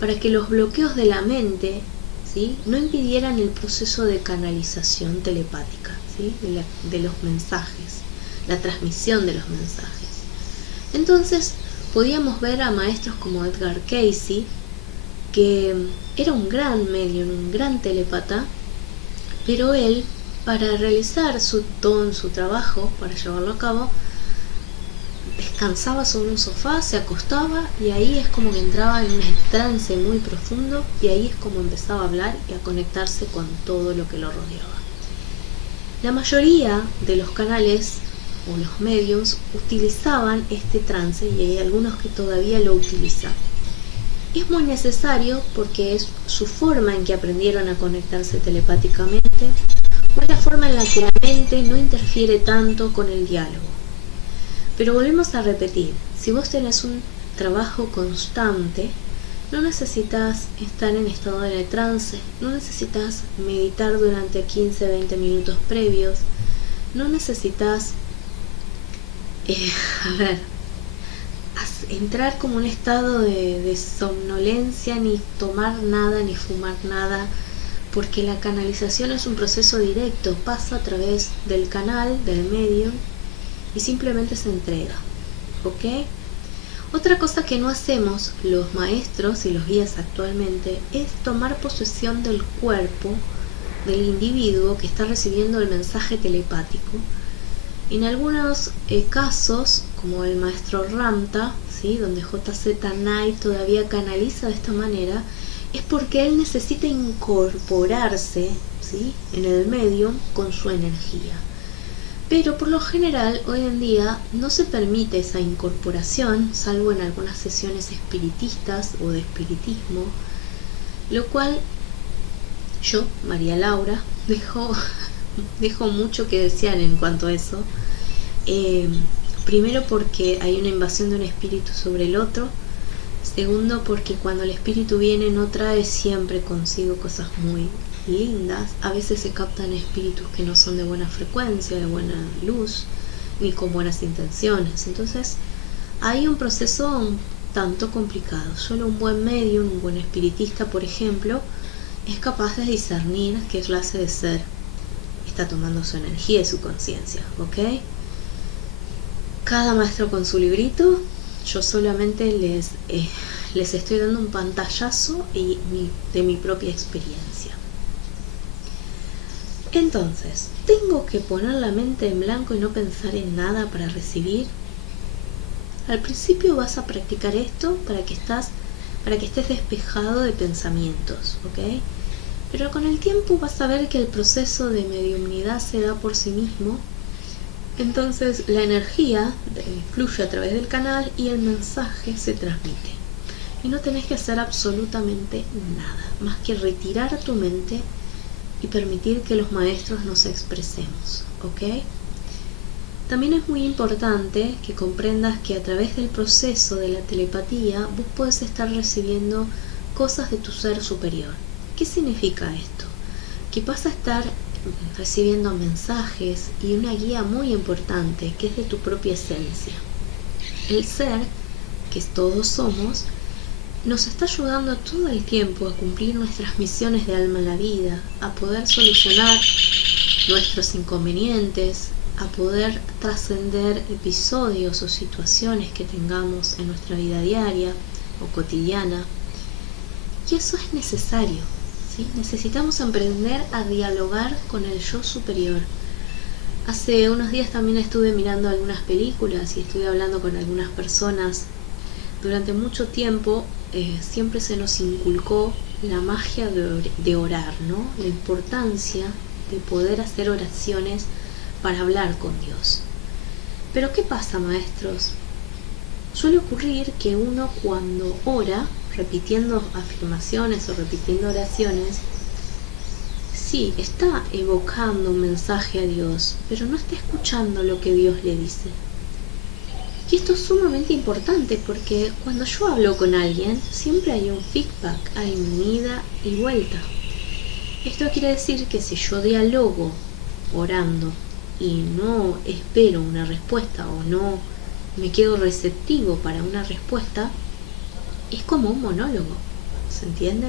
para que los bloqueos de la mente, ¿sí?, no impidieran el proceso de canalización telepática, ¿sí?, de los mensajes, la transmisión de los mensajes. Entonces podíamos ver a maestros como Edgar Cayce, que era un gran medium, un gran telépata, pero él, para realizar su don, su trabajo, para llevarlo a cabo, descansaba sobre un sofá, se acostaba y ahí es como que entraba en un trance muy profundo y ahí es como empezaba a hablar y a conectarse con todo lo que lo rodeaba. La mayoría de los canales o los mediums utilizaban este trance y hay algunos que todavía lo utilizan. Es muy necesario porque es su forma en que aprendieron a conectarse telepáticamente, o es la forma en la que la mente no interfiere tanto con el diálogo. Pero volvemos a repetir, si vos tenés un trabajo constante, no necesitas estar en estado de trance, no necesitas meditar durante 15-20 minutos previos, no necesitas entrar como un estado de somnolencia, ni tomar nada, ni fumar nada, porque la canalización es un proceso directo, pasa a través del canal, del medium, y simplemente se entrega, ¿ok? Otra cosa que no hacemos los maestros y los guías actualmente es tomar posesión del cuerpo del individuo que está recibiendo el mensaje telepático. En algunos casos, como el maestro Ramtha, ¿sí?, donde J.Z. Knight todavía canaliza de esta manera, es porque él necesita incorporarse, ¿sí?, en el medium con su energía. Pero por lo general, hoy en día, no se permite esa incorporación, salvo en algunas sesiones espiritistas o de espiritismo, lo cual yo, María Laura, dejo mucho que desear en cuanto a eso. Primero porque hay una invasión de un espíritu sobre el otro. Segundo porque cuando el espíritu viene no trae siempre consigo cosas muy lindas. A veces se captan espíritus que no son de buena frecuencia, de buena luz, ni con buenas intenciones. Entonces hay un proceso un tanto complicado. Solo un buen medium, un buen espiritista, por ejemplo, es capaz de discernir qué clase de ser está tomando su energía y su conciencia, ¿ok? Cada maestro con su librito. Yo solamente les estoy dando un pantallazo de mi propia experiencia. Entonces, ¿tengo que poner la mente en blanco y no pensar en nada para recibir? Al principio vas a practicar esto para que estés despejado de pensamientos, ¿ok? Pero con el tiempo vas a ver que el proceso de mediumnidad se da por sí mismo. Entonces la energía fluye a través del canal y el mensaje se transmite. Y no tenés que hacer absolutamente nada, más que retirar tu mente y permitir que los maestros nos expresemos, ¿ok? También es muy importante que comprendas que a través del proceso de la telepatía vos podés estar recibiendo cosas de tu ser superior. ¿Qué significa esto? Que vas a estar recibiendo mensajes y una guía muy importante que es de tu propia esencia. El ser, que todos somos, nos está ayudando todo el tiempo a cumplir nuestras misiones de alma en la vida, a poder solucionar nuestros inconvenientes, a poder trascender episodios o situaciones que tengamos en nuestra vida diaria o cotidiana. Y eso es necesario, ¿sí? Necesitamos aprender a dialogar con el yo superior. Hace unos días también estuve mirando algunas películas y estuve hablando con algunas personas. Durante mucho tiempo siempre se nos inculcó la magia de orar, ¿no? La importancia de poder hacer oraciones para hablar con Dios. Pero ¿qué pasa, maestros? Suele ocurrir que uno cuando ora, repitiendo afirmaciones o repitiendo oraciones, sí, está evocando un mensaje a Dios, pero no está escuchando lo que Dios le dice. Y esto es sumamente importante porque cuando yo hablo con alguien, siempre hay un feedback, hay una ida y vuelta. Esto quiere decir que si yo dialogo orando y no espero una respuesta o no me quedo receptivo para una respuesta, es como un monólogo, ¿se entiende?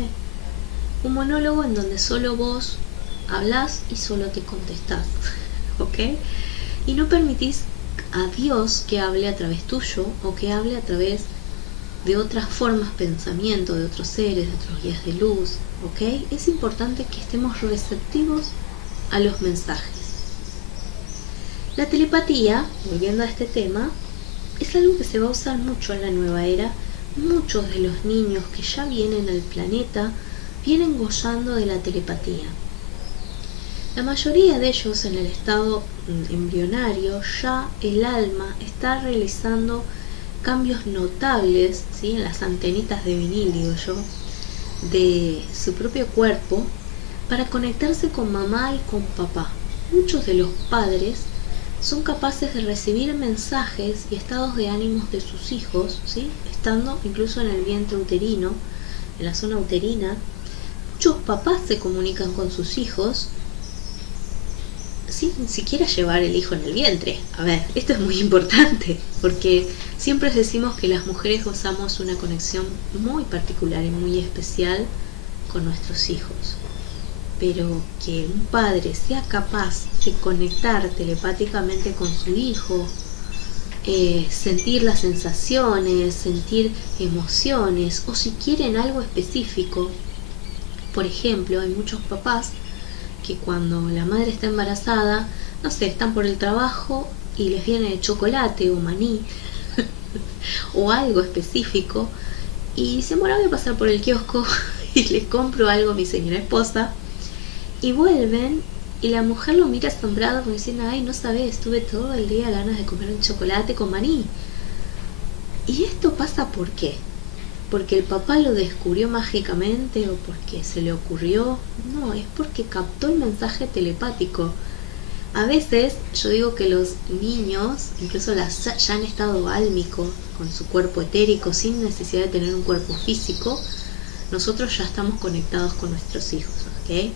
Un monólogo en donde solo vos hablás y solo te contestás, ¿ok? Y no permitís a Dios que hable a través tuyo o que hable a través de otras formas de pensamiento, de otros seres, de otros guías de luz, ¿ok? Es importante que estemos receptivos a los mensajes. La telepatía, volviendo a este tema, es algo que se va a usar mucho en la nueva era. Muchos de los niños que ya vienen al planeta vienen gozando de la telepatía. La mayoría de ellos en el estado embrionario ya el alma está realizando cambios notables, ¿sí? En las antenitas de vinil, digo yo, de su propio cuerpo para conectarse con mamá y con papá. Muchos de los padres son capaces de recibir mensajes y estados de ánimos de sus hijos, ¿sí? Estando incluso en el vientre uterino, en la zona uterina. Muchos papás se comunican con sus hijos sin siquiera llevar el hijo en el vientre. A ver, esto es muy importante, porque siempre decimos que las mujeres gozamos una conexión muy particular y muy especial con nuestros hijos. Pero que un padre sea capaz de conectar telepáticamente con su hijo, sentir las sensaciones, sentir emociones, o si quieren algo específico. Por ejemplo, hay muchos papás que cuando la madre está embarazada, no sé, están por el trabajo y les viene chocolate o maní o algo específico y dicen, bueno, voy a pasar por el kiosco y les compro algo a mi señora esposa, y vuelven y la mujer lo mira asombrada como diciendo, ay, no sabes, estuve todo el día ganas de comer un chocolate con maní. ¿Y esto pasa por qué? ¿Porque el papá lo descubrió mágicamente o porque se le ocurrió? No, es porque captó el mensaje telepático. A veces yo digo que los niños, incluso ya en estado álmico, con su cuerpo etérico, sin necesidad de tener un cuerpo físico, nosotros ya estamos conectados con nuestros hijos, ¿ok?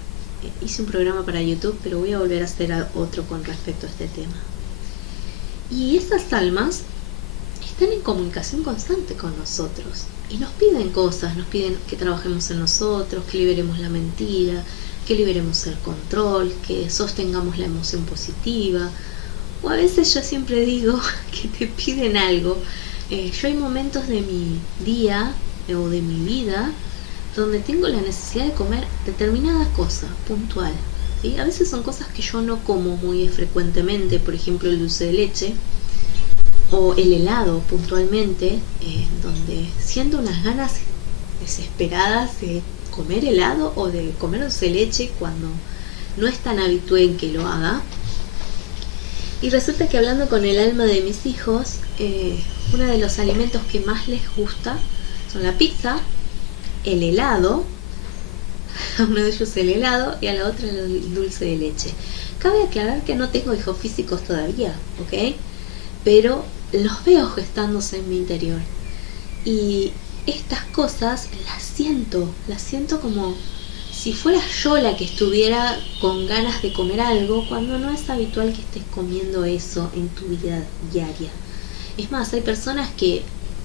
Hice un programa para YouTube, pero voy a volver a hacer otro con respecto a este tema. Y esas almas están en comunicación constante con nosotros y nos piden cosas, nos piden que trabajemos en nosotros, que liberemos la mentira, que liberemos el control, que sostengamos la emoción positiva. O a veces yo siempre digo que te piden algo. Yo hay momentos de mi día o de mi vida donde tengo la necesidad de comer determinada cosa puntual, ¿sí? A veces son cosas que yo no como muy frecuentemente, por ejemplo el dulce de leche o el helado puntualmente, donde siento unas ganas desesperadas de comer helado o de comer dulce de leche cuando no es tan habitual en que lo haga. Y resulta que hablando con el alma de mis hijos, uno de los alimentos que más les gusta son la pizza, el helado, a uno de ellos el helado y a la otra el dulce de leche. Cabe aclarar que no tengo hijos físicos todavía, ¿ok? Pero los veo gestándose en mi interior. Y estas cosas las siento como si fuera yo la que estuviera con ganas de comer algo, cuando no es habitual que estés comiendo eso en tu vida diaria. Es más, hay personas que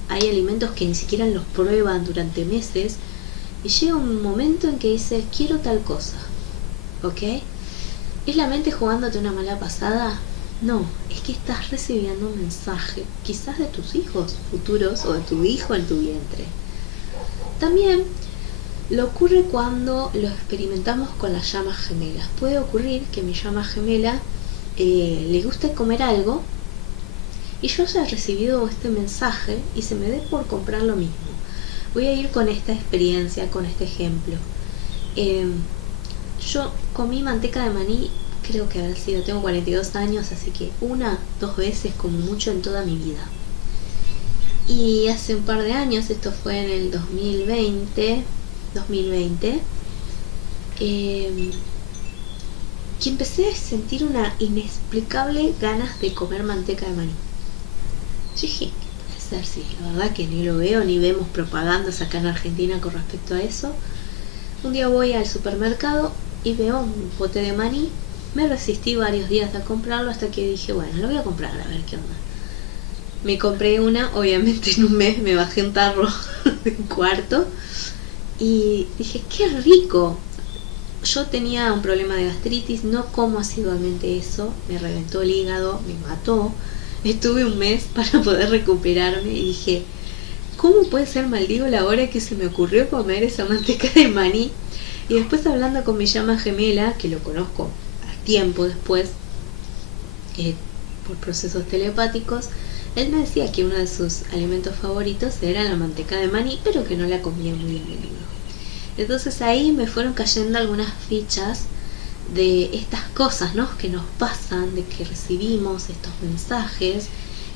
hay alimentos que ni siquiera los prueban durante meses y llega un momento en que dices, quiero tal cosa, ¿ok? ¿Es la mente jugándote una mala pasada? No, es que estás recibiendo un mensaje, quizás de tus hijos futuros o de tu hijo en tu vientre. También lo ocurre cuando lo experimentamos con las llamas gemelas. Puede ocurrir que mi llama gemela le guste comer algo y yo haya recibido este mensaje y se me dé por comprar lo mismo. Voy a ir con esta experiencia, con este ejemplo. Yo comí manteca de maní, creo que habrá sido, tengo 42 años, así que 2 veces como mucho en toda mi vida. Y hace un par de años, esto fue en el 2020, que empecé a sentir una inexplicable ganas de comer manteca de maní. Yo dije, ¿qué puede ser? Sí, la verdad que ni lo veo, ni vemos propagandas acá en Argentina con respecto a eso. Un día voy al supermercado y veo un pote de maní. Me resistí varios días a comprarlo hasta que dije, bueno, lo voy a comprar a ver qué onda. Me compré una, obviamente en un mes me bajé un tarro de un cuarto y dije, qué rico. Yo tenía un problema de gastritis, no como asiduamente eso, me reventó el hígado, me mató. Estuve un mes para poder recuperarme y dije, ¿cómo puede ser, maldigo la hora que se me ocurrió comer esa manteca de maní? Y después, hablando con mi llama gemela, que lo conozco a tiempo después, por procesos telepáticos, él me decía que uno de sus alimentos favoritos era la manteca de maní, pero que no la comía muy a menudo. Entonces ahí me fueron cayendo algunas fichas de estas cosas, ¿no?, que nos pasan, de que recibimos estos mensajes,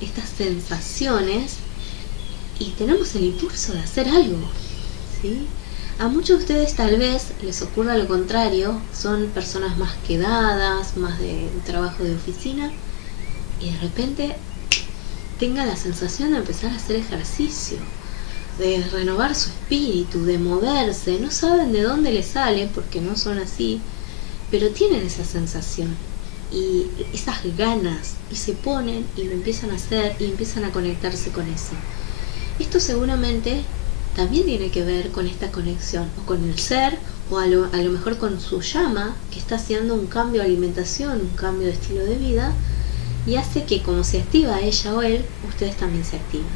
estas sensaciones, y tenemos el impulso de hacer algo, ¿sí? A muchos de ustedes tal vez les ocurra lo contrario, son personas más quedadas, más de trabajo de oficina, y de repente tengan la sensación de empezar a hacer ejercicio, de renovar su espíritu, de moverse. No saben de dónde les sale porque no son así, pero tienen esa sensación y esas ganas y se ponen y lo empiezan a hacer y empiezan a conectarse con eso. Esto seguramente también tiene que ver con esta conexión o con el ser, o a lo mejor con su llama, que está haciendo un cambio de alimentación, un cambio de estilo de vida, y hace que, como se activa ella o él, ustedes también se activen.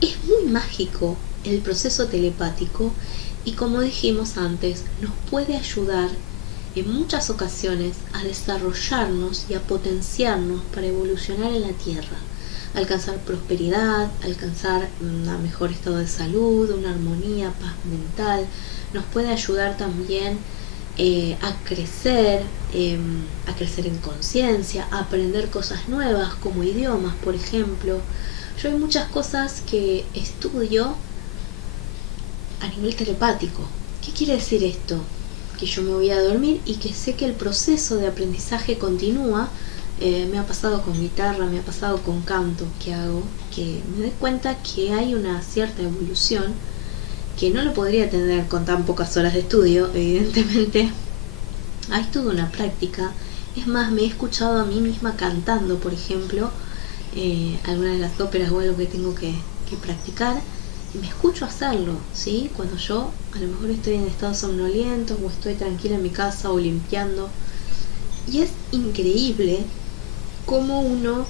Es muy mágico el proceso telepático y, como dijimos antes, nos puede ayudar en muchas ocasiones a desarrollarnos y a potenciarnos para evolucionar en la Tierra, alcanzar prosperidad, alcanzar un mejor estado de salud, una armonía, paz mental. Nos puede ayudar también a crecer en conciencia, a aprender cosas nuevas como idiomas, por ejemplo. Yo hay muchas cosas que estudio a nivel telepático. ¿Qué quiere decir esto? Que yo me voy a dormir y que sé que el proceso de aprendizaje continúa. Me ha pasado con guitarra, me ha pasado con canto que hago, que me doy cuenta que hay una cierta evolución que no lo podría tener con tan pocas horas de estudio, evidentemente. Hay toda una práctica. Es más, me he escuchado a mí misma cantando, por ejemplo, algunas de las óperas o algo que tengo que practicar, y me escucho hacerlo, ¿sí? Cuando yo a lo mejor estoy en estado somnoliento o estoy tranquila en mi casa o limpiando. Y es increíble cómo uno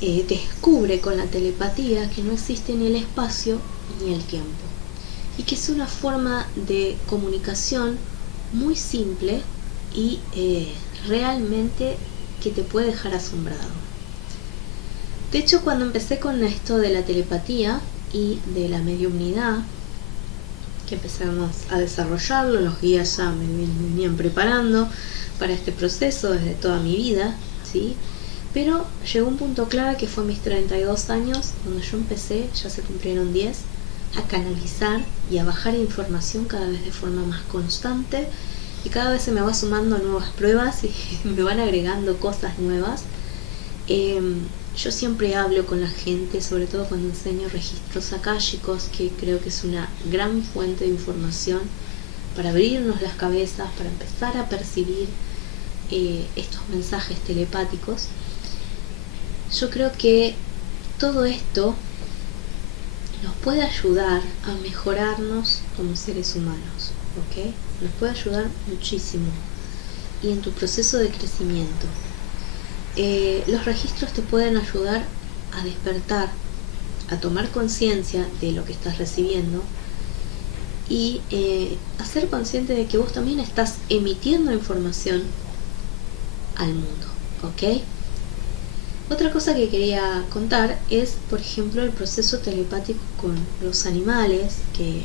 descubre con la telepatía que no existe ni el espacio ni el tiempo, y que es una forma de comunicación muy simple y realmente que te puede dejar asombrado. De hecho, cuando empecé con esto de la telepatía y de la mediumnidad, que empezamos a desarrollarlo, los guías ya me venían preparando para este proceso desde toda mi vida, ¿sí? Pero llegó un punto clave que fue mis 32 años, donde yo empecé, ya se cumplieron 10, a canalizar y a bajar información cada vez de forma más constante, y cada vez se me va sumando nuevas pruebas y me van agregando cosas nuevas. Yo siempre hablo con la gente, sobre todo cuando enseño registros akáshicos, que creo que es una gran fuente de información para abrirnos las cabezas, para empezar a percibir estos mensajes telepáticos. Yo creo que todo esto nos puede ayudar a mejorarnos como seres humanos, ¿ok? Nos puede ayudar muchísimo. Y en tu proceso de crecimiento, los registros te pueden ayudar a despertar, a tomar conciencia de lo que estás recibiendo y a ser consciente de que vos también estás emitiendo información al mundo. ¿ok? Otra cosa que quería contar es, por ejemplo, el proceso telepático con los animales, que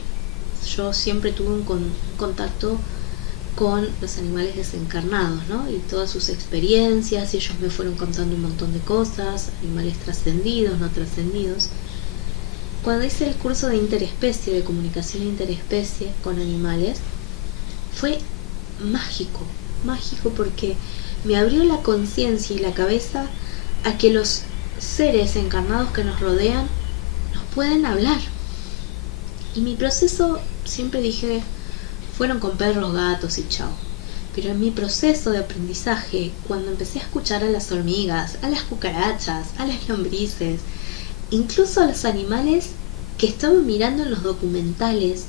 yo siempre tuve un contacto con los animales desencarnados, ¿no? Y todas sus experiencias, y ellos me fueron contando un montón de cosas, animales trascendidos, no trascendidos. Cuando hice el curso de interespecie, de comunicación interespecie con animales, fue mágico, mágico porque me abrió la conciencia y la cabeza a que los seres encarnados que nos rodean nos pueden hablar. Y mi proceso, siempre dije, fueron con perros, gatos y chao. Pero en mi proceso de aprendizaje, cuando empecé a escuchar a las hormigas, a las cucarachas, a las lombrices, incluso a los animales que estaban mirando en los documentales,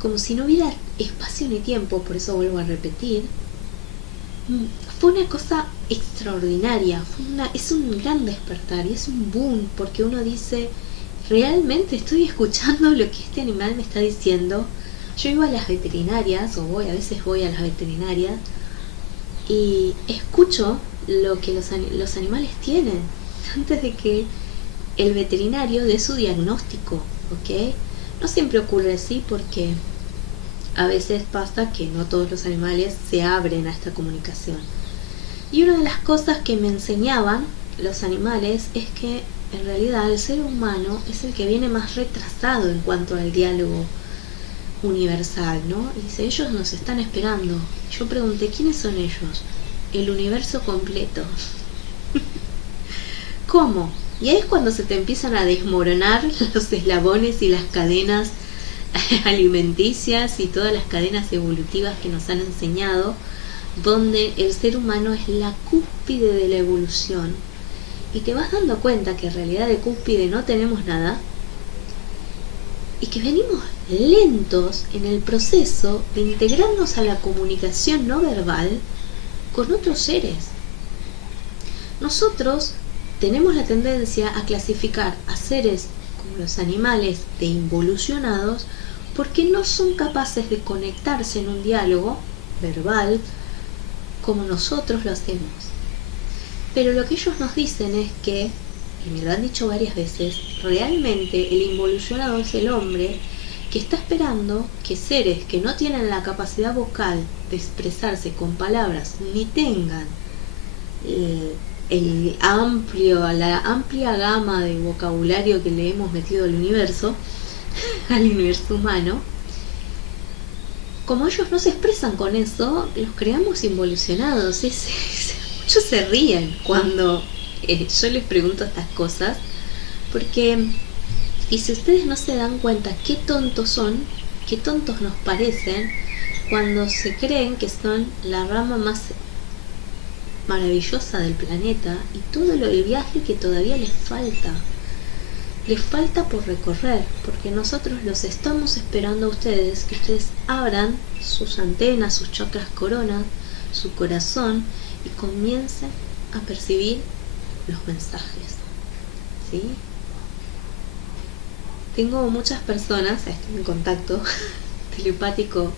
como si no hubiera espacio ni tiempo, por eso vuelvo a repetir, fue una cosa extraordinaria, es un gran despertar y es un boom, porque uno dice, realmente estoy escuchando lo que este animal me está diciendo. Yo iba a las veterinarias, a veces voy a las veterinarias, y escucho lo que los animales tienen, antes de que el veterinario dé su diagnóstico, ¿ok? No siempre ocurre así porque a veces pasa que no todos los animales se abren a esta comunicación. Y una de las cosas que me enseñaban los animales es que en realidad el ser humano es el que viene más retrasado en cuanto al diálogo universal, ¿no? Y dice, ellos nos están esperando. Yo pregunté, ¿quiénes son ellos? El universo completo. ¿Cómo? Y ahí es cuando se te empiezan a desmoronar los eslabones y las cadenas alimenticias y todas las cadenas evolutivas que nos han enseñado, donde el ser humano es la cúspide de la evolución. Y te vas dando cuenta que en realidad de cúspide no tenemos nada, y que venimos lentos en el proceso de integrarnos a la comunicación no verbal con otros seres. Nosotros tenemos la tendencia a clasificar a seres como los animales de involucionados porque no son capaces de conectarse en un diálogo verbal como nosotros lo hacemos. Pero lo que ellos nos dicen es que, y me lo han dicho varias veces, realmente el involucionado es el hombre que está esperando que seres que no tienen la capacidad vocal de expresarse con palabras ni tengan la amplia gama de vocabulario que le hemos metido al universo humano, como ellos no se expresan con eso, los creamos involucionados. Muchos se ríen cuando yo les pregunto estas cosas, porque y si ustedes no se dan cuenta qué tontos son, qué tontos nos parecen cuando se creen que son la rama más maravillosa del planeta y todo el viaje que todavía les falta por recorrer, porque nosotros los estamos esperando a ustedes, que ustedes abran sus antenas, sus chakras coronas, su corazón y comiencen a percibir los mensajes, ¿sí? Tengo muchas personas, estoy en contacto telepático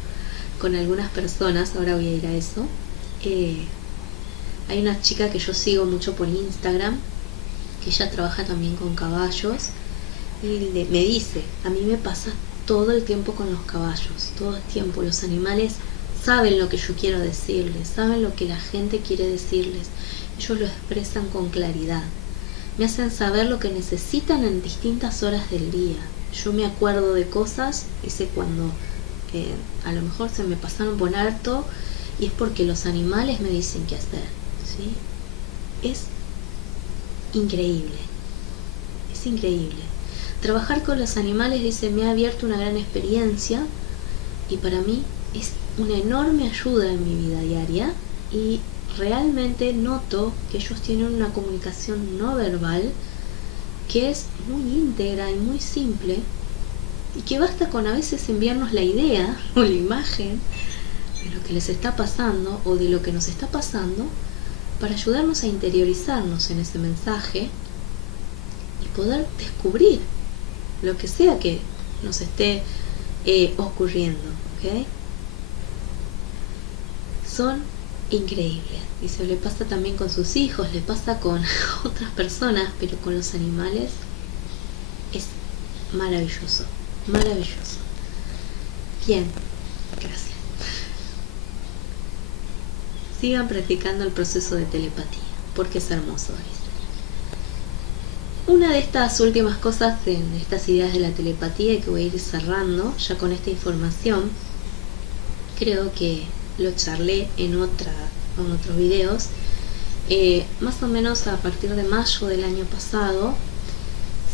con algunas personas, ahora voy a ir a eso. Hay una chica que yo sigo mucho por Instagram, que ella trabaja también con caballos, y me dice, a mí me pasa todo el tiempo con los caballos, todo el tiempo. Los animales saben lo que yo quiero decirles, saben lo que la gente quiere decirles, ellos lo expresan con claridad, me hacen saber lo que necesitan en distintas horas del día. Yo me acuerdo de cosas, sé cuando a lo mejor se me pasaron por alto, y es porque los animales me dicen qué hacer, ¿sí? Es increíble, es increíble. Trabajar con los animales, dice, me ha abierto una gran experiencia y para mí es una enorme ayuda en mi vida diaria, y realmente noto que ellos tienen una comunicación no verbal que es muy íntegra y muy simple, y que basta con a veces enviarnos la idea o la imagen de lo que les está pasando o de lo que nos está pasando para ayudarnos a interiorizarnos en ese mensaje y poder descubrir lo que sea que nos esté ocurriendo, ¿ok? Son increíble. Dice, le pasa también con sus hijos, le pasa con otras personas, pero con los animales es maravilloso, maravilloso. Bien, gracias. Sigan practicando el proceso de telepatía, porque es hermoso, dice. Una de estas últimas cosas en estas ideas de la telepatía que voy a ir cerrando ya con esta información, creo que lo charlé en otros videos, más o menos a partir de mayo del año pasado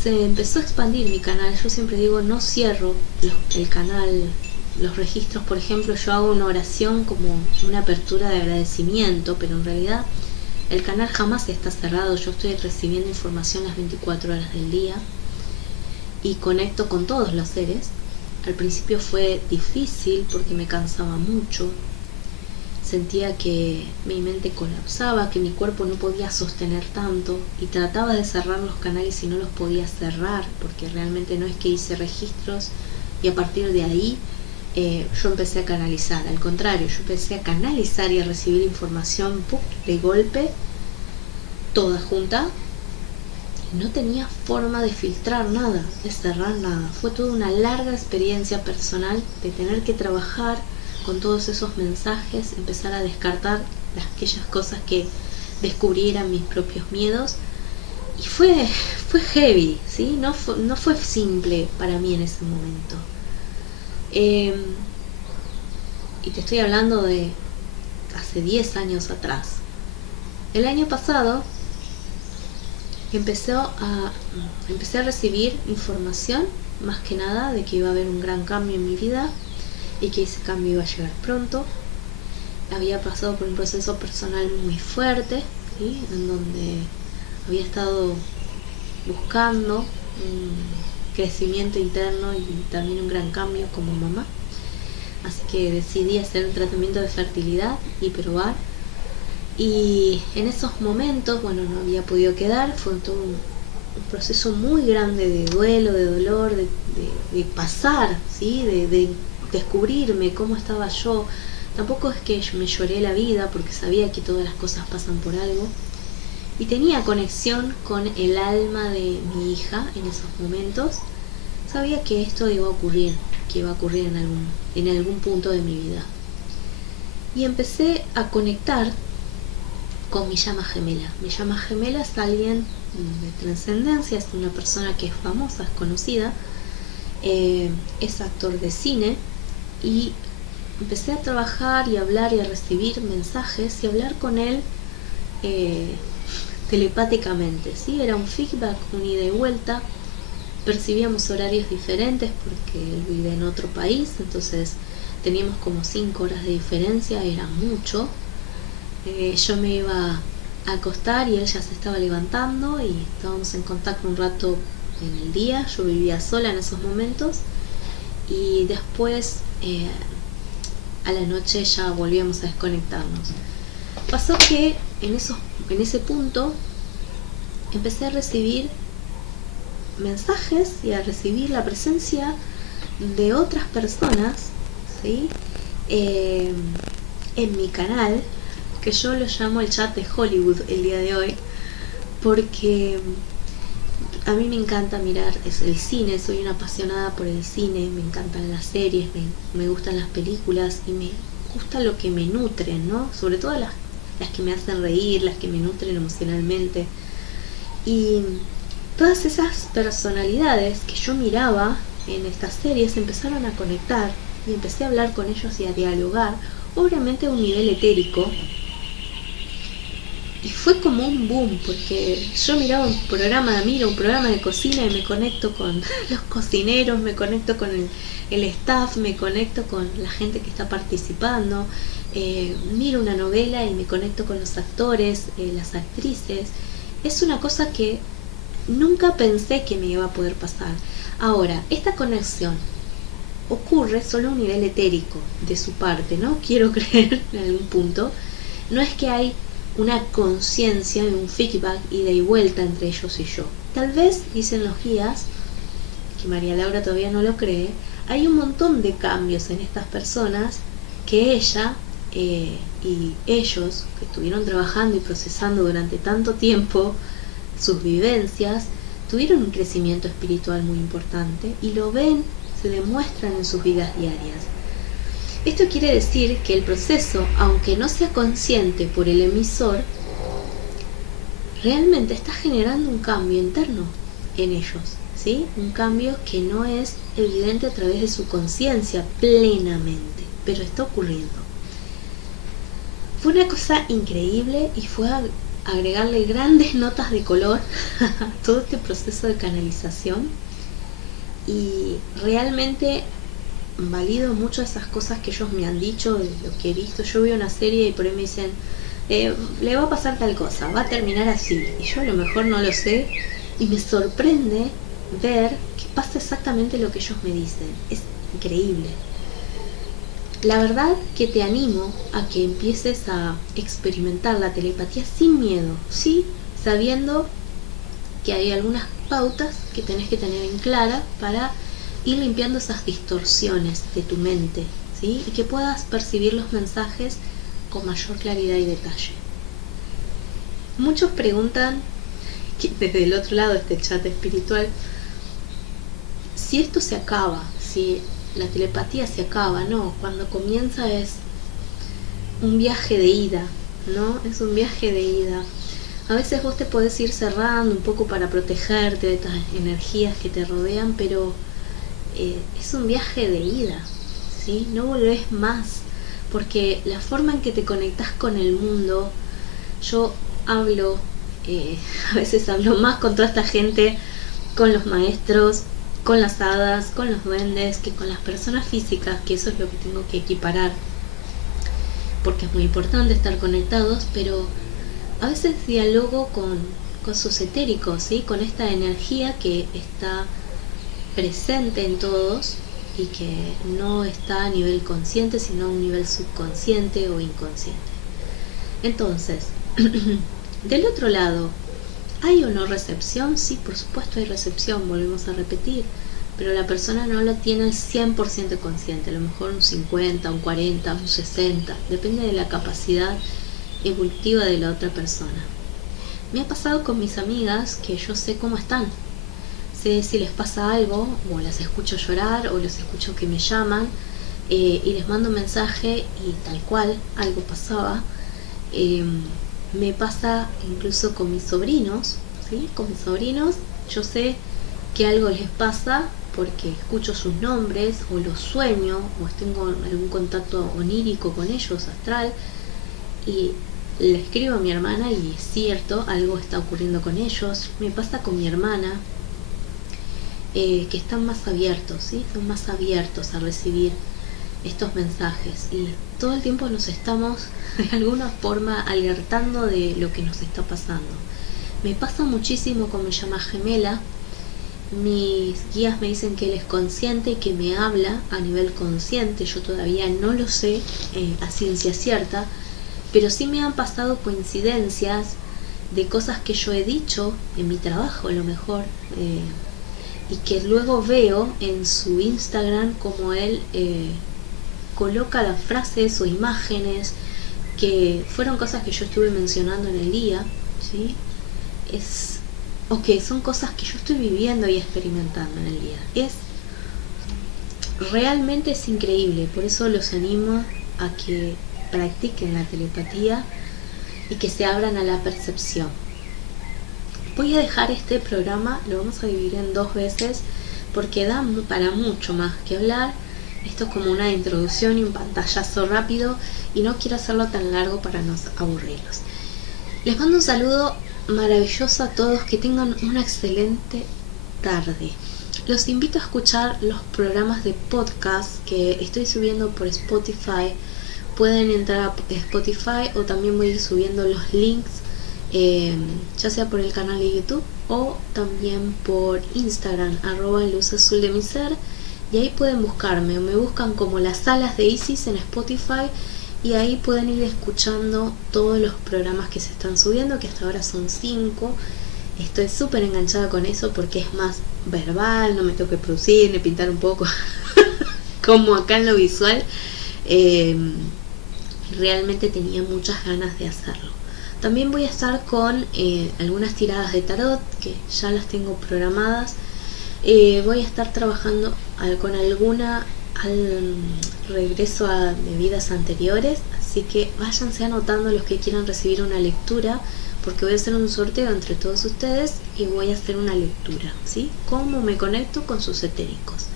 se empezó a expandir mi canal. Yo siempre digo, no cierro el canal, los registros. Por ejemplo, yo hago una oración como una apertura de agradecimiento, pero en realidad el canal jamás está cerrado. Yo estoy recibiendo información las 24 horas del día y conecto con todos los seres. Al principio fue difícil porque me cansaba mucho, sentía que mi mente colapsaba, que mi cuerpo no podía sostener tanto, y trataba de cerrar los canales y no los podía cerrar, porque realmente no es que hice registros y a partir de ahí yo empecé a canalizar. Al contrario, yo empecé a canalizar y a recibir información de golpe, toda junta. No tenía forma de filtrar nada, de cerrar nada. Fue toda una larga experiencia personal de tener que trabajar con todos esos mensajes, empezar a descartar aquellas cosas que descubrieran mis propios miedos. Y fue heavy, ¿sí? No fue simple para mí en ese momento. Y te estoy hablando de hace 10 años atrás. El año pasado empecé a recibir información, más que nada, de que iba a haber un gran cambio en mi vida y que ese cambio iba a llegar pronto. Había pasado por un proceso personal muy fuerte, ¿sí? En donde había estado buscando un crecimiento interno y también un gran cambio como mamá. Así que decidí hacer un tratamiento de fertilidad y probar. Y en esos momentos, bueno, no había podido quedar. Fue todo un proceso muy grande de duelo, de dolor, de pasar, ¿sí? De descubrirme cómo estaba yo. Tampoco es que me lloré la vida, porque sabía que todas las cosas pasan por algo. Y tenía conexión con el alma de mi hija en esos momentos. Sabía que esto iba a ocurrir, en algún punto de mi vida. Y empecé a conectar con mi llama gemela. Mi llama gemela es alguien de trascendencia, es una persona que es famosa, es conocida, es actor de cine, y empecé a trabajar y a hablar y a recibir mensajes y hablar con él telepáticamente, ¿sí? Era un feedback, un ida y vuelta. Percibíamos horarios diferentes porque él vive en otro país, entonces teníamos como 5 horas de diferencia, era mucho. Yo me iba a acostar y él ya se estaba levantando y estábamos en contacto un rato en el día. Yo vivía sola en esos momentos y después a la noche ya volvíamos a desconectarnos. Pasó que en ese punto empecé a recibir mensajes y a recibir la presencia de otras personas, ¿sí? En mi canal, que yo lo llamo el chat de Hollywood el día de hoy, porque a mí me encanta mirar el cine, soy una apasionada por el cine, me encantan las series, me gustan las películas y me gusta lo que me nutren, ¿no? Sobre todo las que me hacen reír, las que me nutren emocionalmente. Y todas esas personalidades que yo miraba en estas series empezaron a conectar y empecé a hablar con ellos y a dialogar, obviamente a un nivel etérico. Y fue como un boom, porque yo miraba un programa de cocina y me conecto con los cocineros, me conecto con el staff, me conecto con la gente que está participando, miro una novela y me conecto con los actores, las actrices. Es una cosa que nunca pensé que me iba a poder pasar. Ahora, esta conexión ocurre solo a un nivel etérico de su parte, ¿no? Quiero creer en algún punto. No es que hay una conciencia y un feedback ida y vuelta entre ellos y yo. Tal vez, dicen los guías, que María Laura todavía no lo cree, hay un montón de cambios en estas personas que ella y ellos que estuvieron trabajando y procesando durante tanto tiempo sus vivencias, tuvieron un crecimiento espiritual muy importante y lo ven, se demuestran en sus vidas diarias. Esto quiere decir que el proceso, aunque no sea consciente por el emisor, realmente está generando un cambio interno en ellos, ¿sí? Un cambio que no es evidente a través de su conciencia plenamente, pero está ocurriendo. Fue una cosa increíble y fue agregarle grandes notas de color a todo este proceso de canalización, y realmente valido mucho esas cosas que ellos me han dicho, de lo que he visto. Yo veo una serie y por ahí me dicen, le va a pasar tal cosa, va a terminar así, y yo a lo mejor no lo sé, y me sorprende ver que pasa exactamente lo que ellos me dicen. Es increíble. La verdad que te animo a que empieces a experimentar la telepatía sin miedo, sí, sabiendo que hay algunas pautas que tenés que tener en clara para ir limpiando esas distorsiones de tu mente, ¿sí? Y que puedas percibir los mensajes con mayor claridad y detalle. Muchos preguntan, desde el otro lado de este chat espiritual, si esto se acaba, si la telepatía se acaba. No, cuando comienza es un viaje de ida, ¿no? Es un viaje de ida. A veces vos te podés ir cerrando un poco para protegerte de estas energías que te rodean, pero es un viaje de ida, ¿sí? No volvés más, porque la forma en que te conectás con el mundo, yo hablo, a veces hablo más con toda esta gente, con los maestros, con las hadas, con los duendes, que con las personas físicas, que eso es lo que tengo que equiparar, porque es muy importante estar conectados, pero a veces dialogo con cosas etéricos, ¿sí? Con esta energía que está presente en todos y que no está a nivel consciente, sino a un nivel subconsciente o inconsciente. Entonces, del otro lado, ¿hay o no recepción? Sí, por supuesto hay recepción, volvemos a repetir, pero la persona no lo tiene al 100% consciente, a lo mejor un 50, un 40, un 60, depende de la capacidad evolutiva de la otra persona. Me ha pasado con mis amigas que yo sé cómo están, sé si les pasa algo, o las escucho llorar, o los escucho que me llaman, y les mando un mensaje y tal cual, algo pasaba. Me pasa incluso con mis sobrinos, ¿sí? Con mis sobrinos yo sé que algo les pasa porque escucho sus nombres, o los sueño, o tengo algún contacto onírico con ellos, astral, y le escribo a mi hermana y es cierto, algo está ocurriendo con ellos. Me pasa con mi hermana, que están más abiertos, ¿sí? Son más abiertos a recibir estos mensajes, y todo el tiempo nos estamos de alguna forma alertando de lo que nos está pasando. Me pasa muchísimo con mi llama gemela. Mis guías me dicen que él es consciente y que me habla a nivel consciente. Yo todavía no lo sé a ciencia cierta, pero sí me han pasado coincidencias de cosas que yo he dicho en mi trabajo, a lo mejor, y que luego veo en su Instagram como él coloca las frases o imágenes que fueron cosas que yo estuve mencionando en el día, ¿sí? Son cosas que yo estoy viviendo y experimentando en el día. Realmente es increíble, por eso los animo a que practiquen la telepatía y que se abran a la percepción. Voy a dejar este programa, lo vamos a dividir en 2 veces porque da para mucho más que hablar. Esto es como una introducción y un pantallazo rápido, y no quiero hacerlo tan largo para no aburrirlos. Les mando un saludo maravilloso a todos, que tengan una excelente tarde. Los invito a escuchar los programas de podcast que estoy subiendo por Spotify. Pueden entrar a Spotify, o también voy a ir subiendo los links, ya sea por el canal de YouTube o también por Instagram, @luzazul_de_mi_ser, y ahí pueden buscarme, o me buscan como Las Alas de Isis en Spotify, y ahí pueden ir escuchando todos los programas que se están subiendo, que hasta ahora son 5. Estoy súper enganchada con eso porque es más verbal, no me tengo que producir ni pintar un poco como acá en lo visual. realmente tenía muchas ganas de hacerlo. También voy a estar con algunas tiradas de tarot que ya las tengo programadas. Voy a estar trabajando con alguna al regreso de vidas anteriores, así que váyanse anotando los que quieran recibir una lectura, porque voy a hacer un sorteo entre todos ustedes y voy a hacer una lectura, ¿sí? Cómo me conecto con sus etéricos.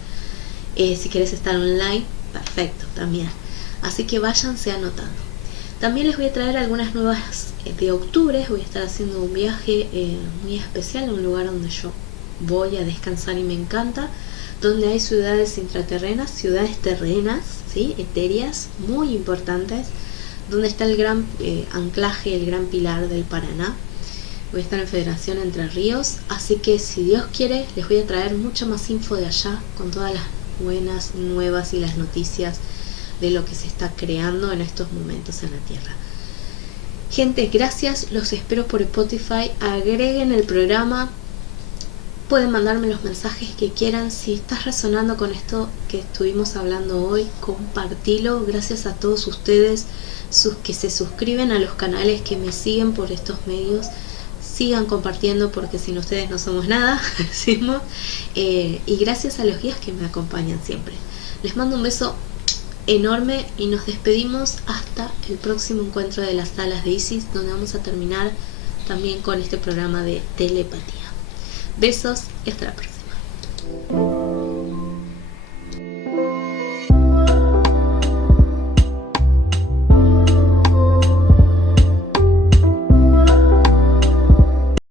Si quieres estar online, perfecto también. Así que váyanse anotando. También les voy a traer algunas nuevas de octubre. Voy a estar haciendo un viaje muy especial a un lugar donde yo voy a descansar y me encanta, donde hay ciudades intraterrenas, ciudades terrenas, ¿sí? Etéreas, muy importantes, donde está el gran anclaje, el gran pilar del Paraná. Voy a estar en Federación Entre Ríos, así que si Dios quiere les voy a traer mucha más info de allá, con todas las buenas nuevas y las noticias de lo que se está creando en estos momentos en la Tierra. Gente, gracias, los espero por Spotify, agreguen el programa, pueden mandarme los mensajes que quieran. Si estás resonando con esto que estuvimos hablando hoy, compartilo. Gracias a todos ustedes que se suscriben a los canales, que me siguen por estos medios. Sigan compartiendo, porque sin ustedes no somos nada, decimos. Y gracias a los guías que me acompañan siempre. Les mando un beso enorme y nos despedimos hasta el próximo encuentro de las salas de Isis, donde vamos a terminar también con este programa de telepatía. Besos y hasta la próxima.